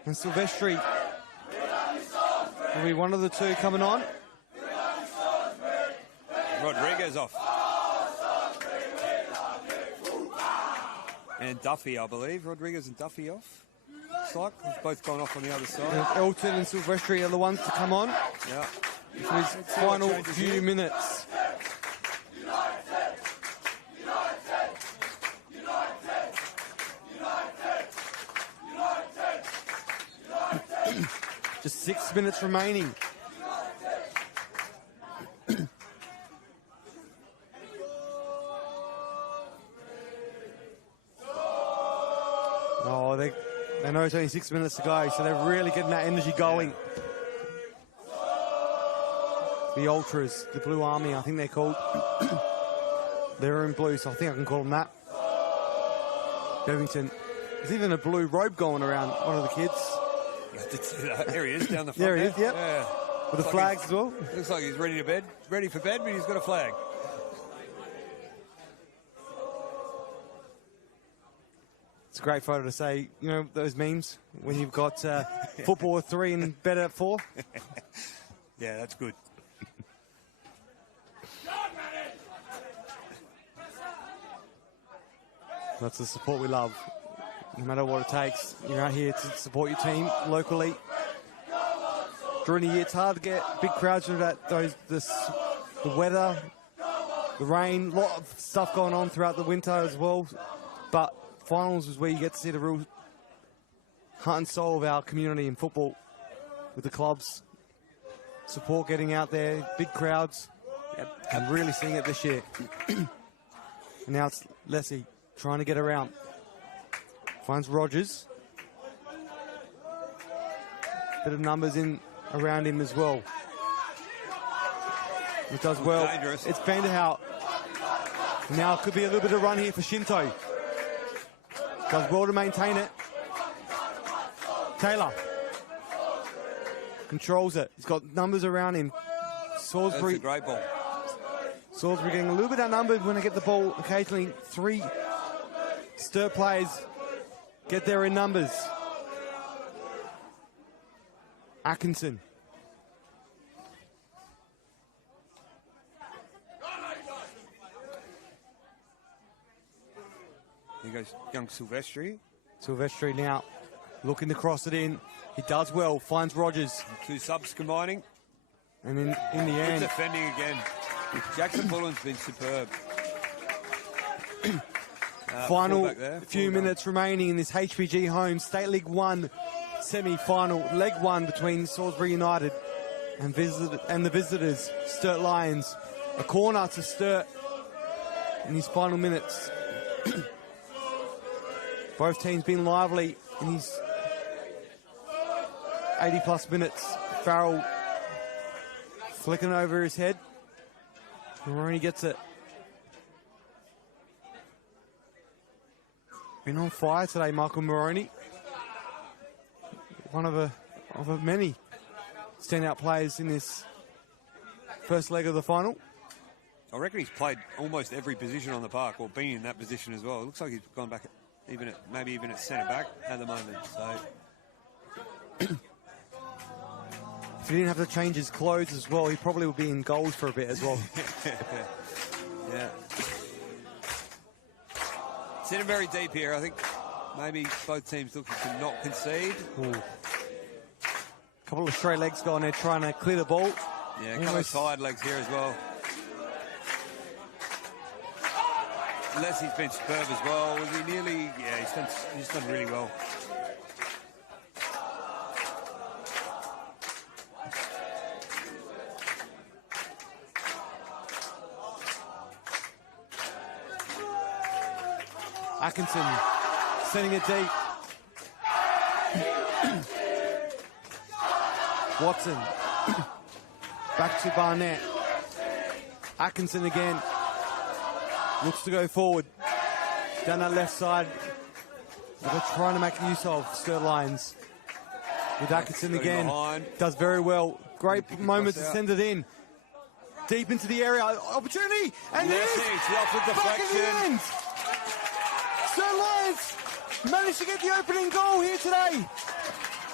And Silvestri will be one of the two coming on. Rodriguez off. And Duffy, I believe. Rodriguez and Duffy off. Looks like they've both gone off on the other side. And Elton and Silvestri are the ones to come on. Yeah. For his final few minutes. Just 6 minutes remaining. Oh, they know it's only 6 minutes to go, so they're really getting that energy going. The Ultras, the Blue Army, I think they're called. They're in blue, so I think I can call them that. Bevington. There's even a blue robe going around one of the kids. I did see that. There he is down the front. There he is, yep. Yeah. With the flags as well. Looks like he's ready for bed, but he's got a flag. It's a great photo to say, you know, those memes when you've got football at 3 and bed at 4. Yeah, that's good. That's the support we love. No matter what it takes, you're out here to support your team locally. During the year, it's hard to get big crowds through that. The weather, the rain, a lot of stuff going on throughout the winter as well. But finals is where you get to see the real heart and soul of our community in football, with the clubs. Support getting out there, big crowds. I'm really seeing it this year. And now it's Leslie trying to get around. Finds Rogers. Bit of numbers in around him as well. It does well. Dangerous. It's Vanderhout. Now it could be a little bit of run here for Shinto. Does well to maintain it. Taylor controls it. He's got numbers around him. Salisbury. That's a great ball. Salisbury getting a little bit outnumbered when they get the ball. Occasionally 3 Sturt players get there in numbers. Atkinson. Here goes young Silvestri. Silvestri now looking to cross it in. He does well, finds Rogers. 2 subs combining. And in the Good end, defending again. Jackson Bullen's been superb. final few minutes remaining in this HPG home State League 1 semi-final, leg one between Salisbury United and the visitors, Sturt Lions. A corner to Sturt in his final minutes. Both teams been lively in his 80-plus minutes. Farrell flicking over his head. Maroney gets it. Been on fire today, Michael Maroney. One of many standout players in this first leg of the final. I reckon he's played almost every position on the park, or been in that position as well. It looks like he's gone back, maybe even at centre back at the moment. So, if he didn't have to change his clothes as well, he probably would be in goals for a bit as well. Yeah. Sitting very deep here. I think maybe both teams looking to not concede. Ooh. Couple of straight legs going there trying to clear the ball. Yeah, a couple of tired legs here as well. Leslie's been superb as well. Was he nearly? Yeah, he's done really well. Atkinson sending it deep. Watson back to Barnett. Atkinson again. Looks to go forward. Down that left side. They're trying to make use of Sturt Lions. With Atkinson again. Behind. Does very well. Great moment to send it in. Deep into the area. Opportunity. And yes, it's with deflection. Sturt Lions managed to get the opening goal here today.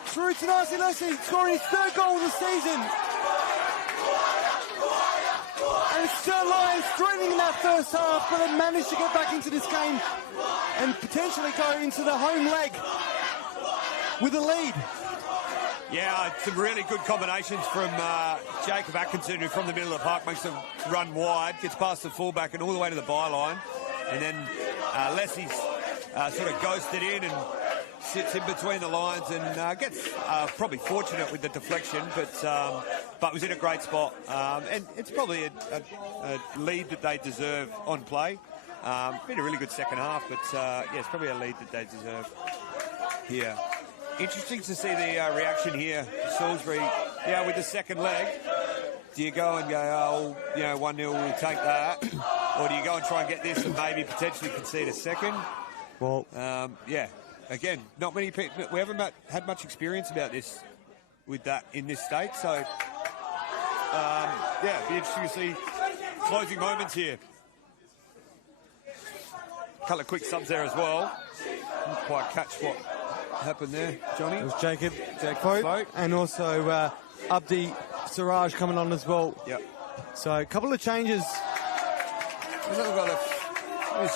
Through to Nicey Leslie, scoring his third goal of the season. And Sturt Lions threatening in that first half, but they managed to get back into this game and potentially go into the home leg with a lead. Yeah, some really good combinations from Jacob Atkinson, who from the middle of the park makes them run wide, gets past the fullback and all the way to the byline. And then Leslie's sort of ghosted in and sits in between the lines and gets probably fortunate with the deflection, but was in a great spot. And it's probably a lead that they deserve on play. Been a really good second half, but yeah, it's probably a lead that they deserve here. Interesting to see the reaction here to Salisbury. Yeah, with the second leg, do you go and go, oh, 1-0, we'll take that? Or do you go and try and get this and maybe potentially concede a second? Well, yeah. Again, not many people. We haven't had much experience about this with that in this state. So, yeah, it'd be interesting to see closing moments here. A couple of quick subs there as well. Didn't quite catch what happened there, Johnny. It was Jacob Vogt, and also Abdi Siraj coming on as well. Yep. So a couple of changes.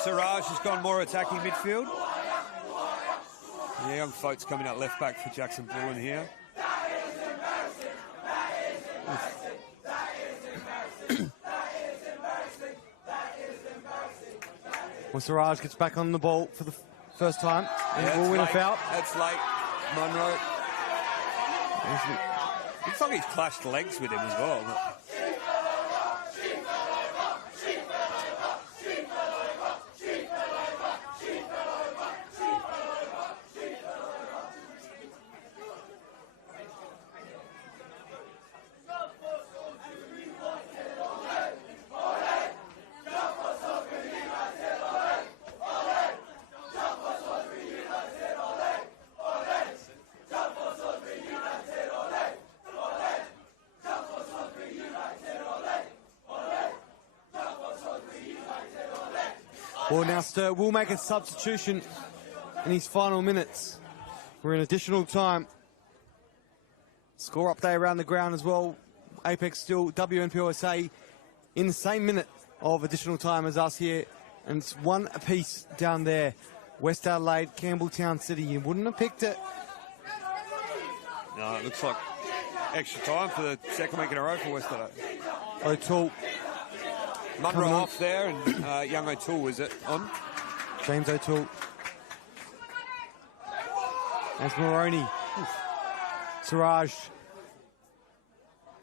Siraj has gone more attacking midfield. Yeah, young folks coming out left back for Jackson Bullen here. Well, Siraj gets back on the ball for the first time and will win a foul. That's late. Munro. Looks like he's clashed legs with him as well. Well, now Sturt will make a substitution in his final minutes. We're in additional time. Score update around the ground as well. Apex still WNPLSA in the same minute of additional time as us here. And it's one apiece down there. West Adelaide, Campbelltown City. You wouldn't have picked it. No, it looks like extra time for the second week in a row for West Adelaide. O'Toole. Munro off there, and young O'Toole was it on? James O'Toole. As Maroney Siraj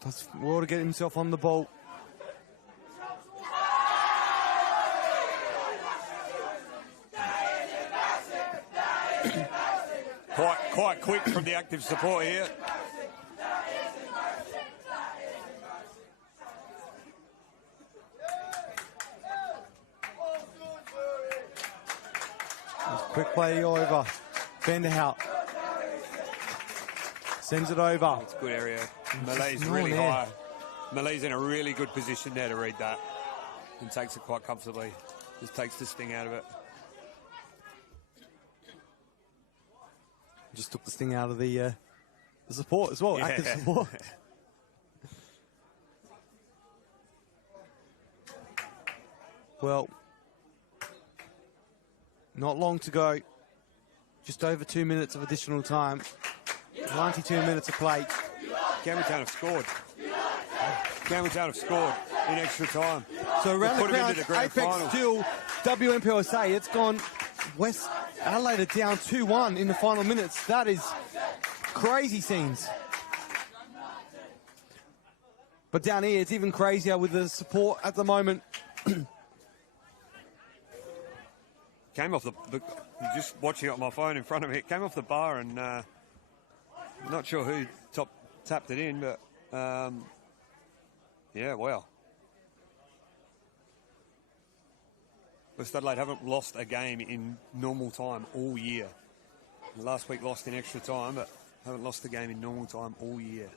does well to get himself on the ball. Quite quick from the active support here. Quick play over. Vanderhout sends it over. It's a good area. Malay's really high. Malay's in a really good position there to read that and takes it quite comfortably. Just takes the sting out of it. Just took the sting out of the support as well, active support. Well, not long to go. Just over 2 minutes of additional time. 92 minutes of play. Campbelltown have scored. Campbelltown have scored in extra time. So around the ground, Apex still WNPLSA. It's gone West Adelaide are down 2-1 in the final minutes. That is crazy scenes. But down here, it's even crazier with the support at the moment. Came off the just watching it on my phone in front of me. It came off the bar and not sure who tapped it in, but yeah, wow. West Adelaide haven't lost a game in normal time all year. Last week lost in extra time, but haven't lost a game in normal time all year.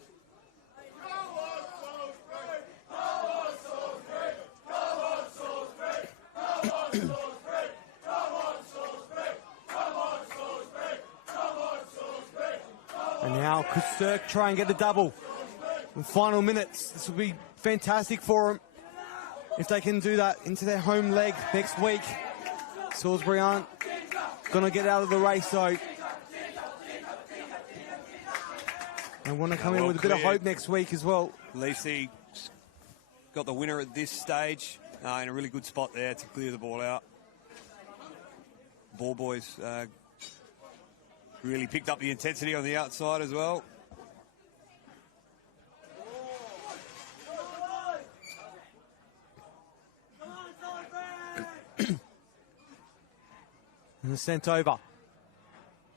And now could Sturt try and get a double in final minutes. This will be fantastic for them if they can do that into their home leg next week. Salisbury aren't going to get out of the race, though. They want to come in with a bit of hope next week as well. Lacey got the winner at this stage in a really good spot there to clear the ball out. Ball boys really picked up the intensity on the outside as well. And sent over.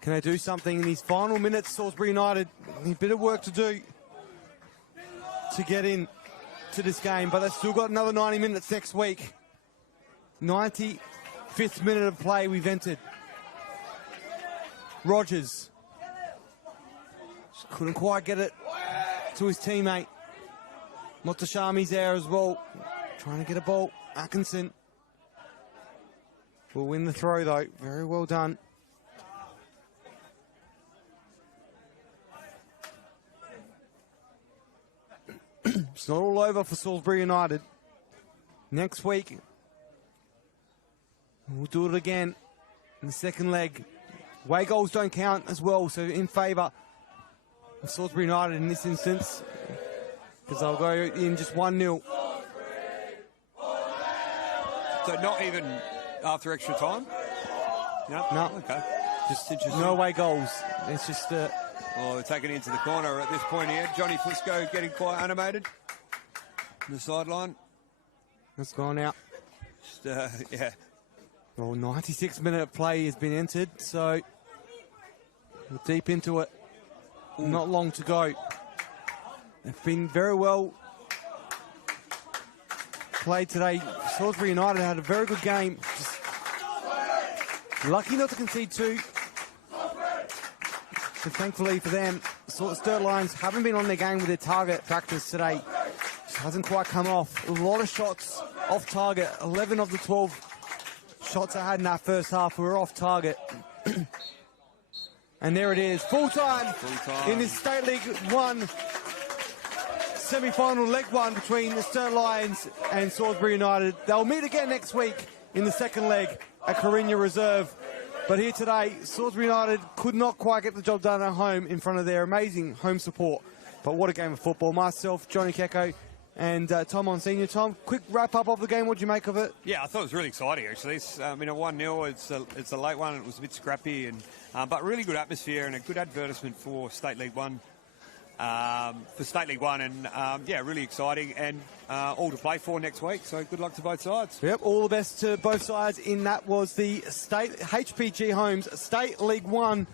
Can they do something in these final minutes? Salisbury United, a bit of work to do to get in to this game, but they've still got another 90 minutes next week. 95th minute of play we've entered. Rogers just couldn't quite get it to his teammate. Motashami's there as well, trying to get a ball. Atkinson will win the throw, though. Very well done. It's not all over for Salisbury United. Next week, we'll do it again in the second leg. Away goals don't count as well, so in favour of Salisbury United in this instance, because they'll go in just 1-0. So not even after extra time? No. Okay. Just interesting. No away goals. It's just... well, they're taking it into the corner at this point here. Johnny Flisco getting quite animated on the sideline. That's gone out. Just, yeah. Well, 96 minute play has been entered, so we're deep into it. Not long to go. They've been very well played today. Salisbury United had a very good game. Just lucky not to concede two. So thankfully for them, Sturt Lions haven't been on their game with their target practice today. Just hasn't quite come off. A lot of shots off target. 11 of the 12 shots I had in that first half were off target. And there it is, full time in this State League 1 semi-final leg 1 between the Sturt Lions and Salisbury United. They'll meet again next week in the second leg at Carina Reserve. But here today, Salisbury United could not quite get the job done at home in front of their amazing home support. But what a game of football. Myself, Johnny Kecko, and Tom on senior. Tom, quick wrap-up of the game. What did you make of it? Yeah, I thought it was really exciting, actually. It's, a 1-0. It's a late one. It was a bit scrappy, and but really good atmosphere and a good advertisement for State League One. And yeah, really exciting, and all to play for next week. So good luck to both sides. Yep, all the best to both sides. In that was the State HPG Homes State League One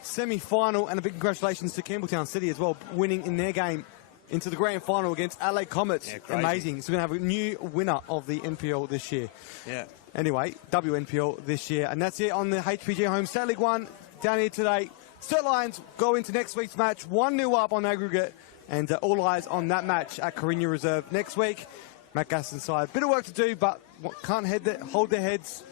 semi-final, and a big congratulations to Campbelltown City as well, winning in their game into the grand final against Adelaide Comets. Yeah, amazing. So we're going to have a new winner of the NPL this year. Yeah. Anyway, WNPL this year. And that's it on the HPG Homes State League One down here today. Sturt Lions go into next week's match 1-0 up on aggregate, and all eyes on that match at Carina Reserve next week. Matt Gaston's side, bit of work to do, but can't hold their heads.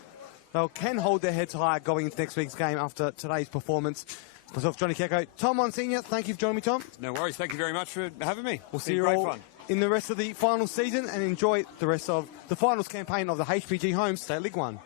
They can hold their heads high going into next week's game after today's performance. Myself, Johnny Kecko, Tom on senior. Thank you for joining me, Tom. No worries. Thank you very much for having me. We'll see you all in the rest of the final season, and enjoy the rest of the finals campaign of the HPG Homes State League One.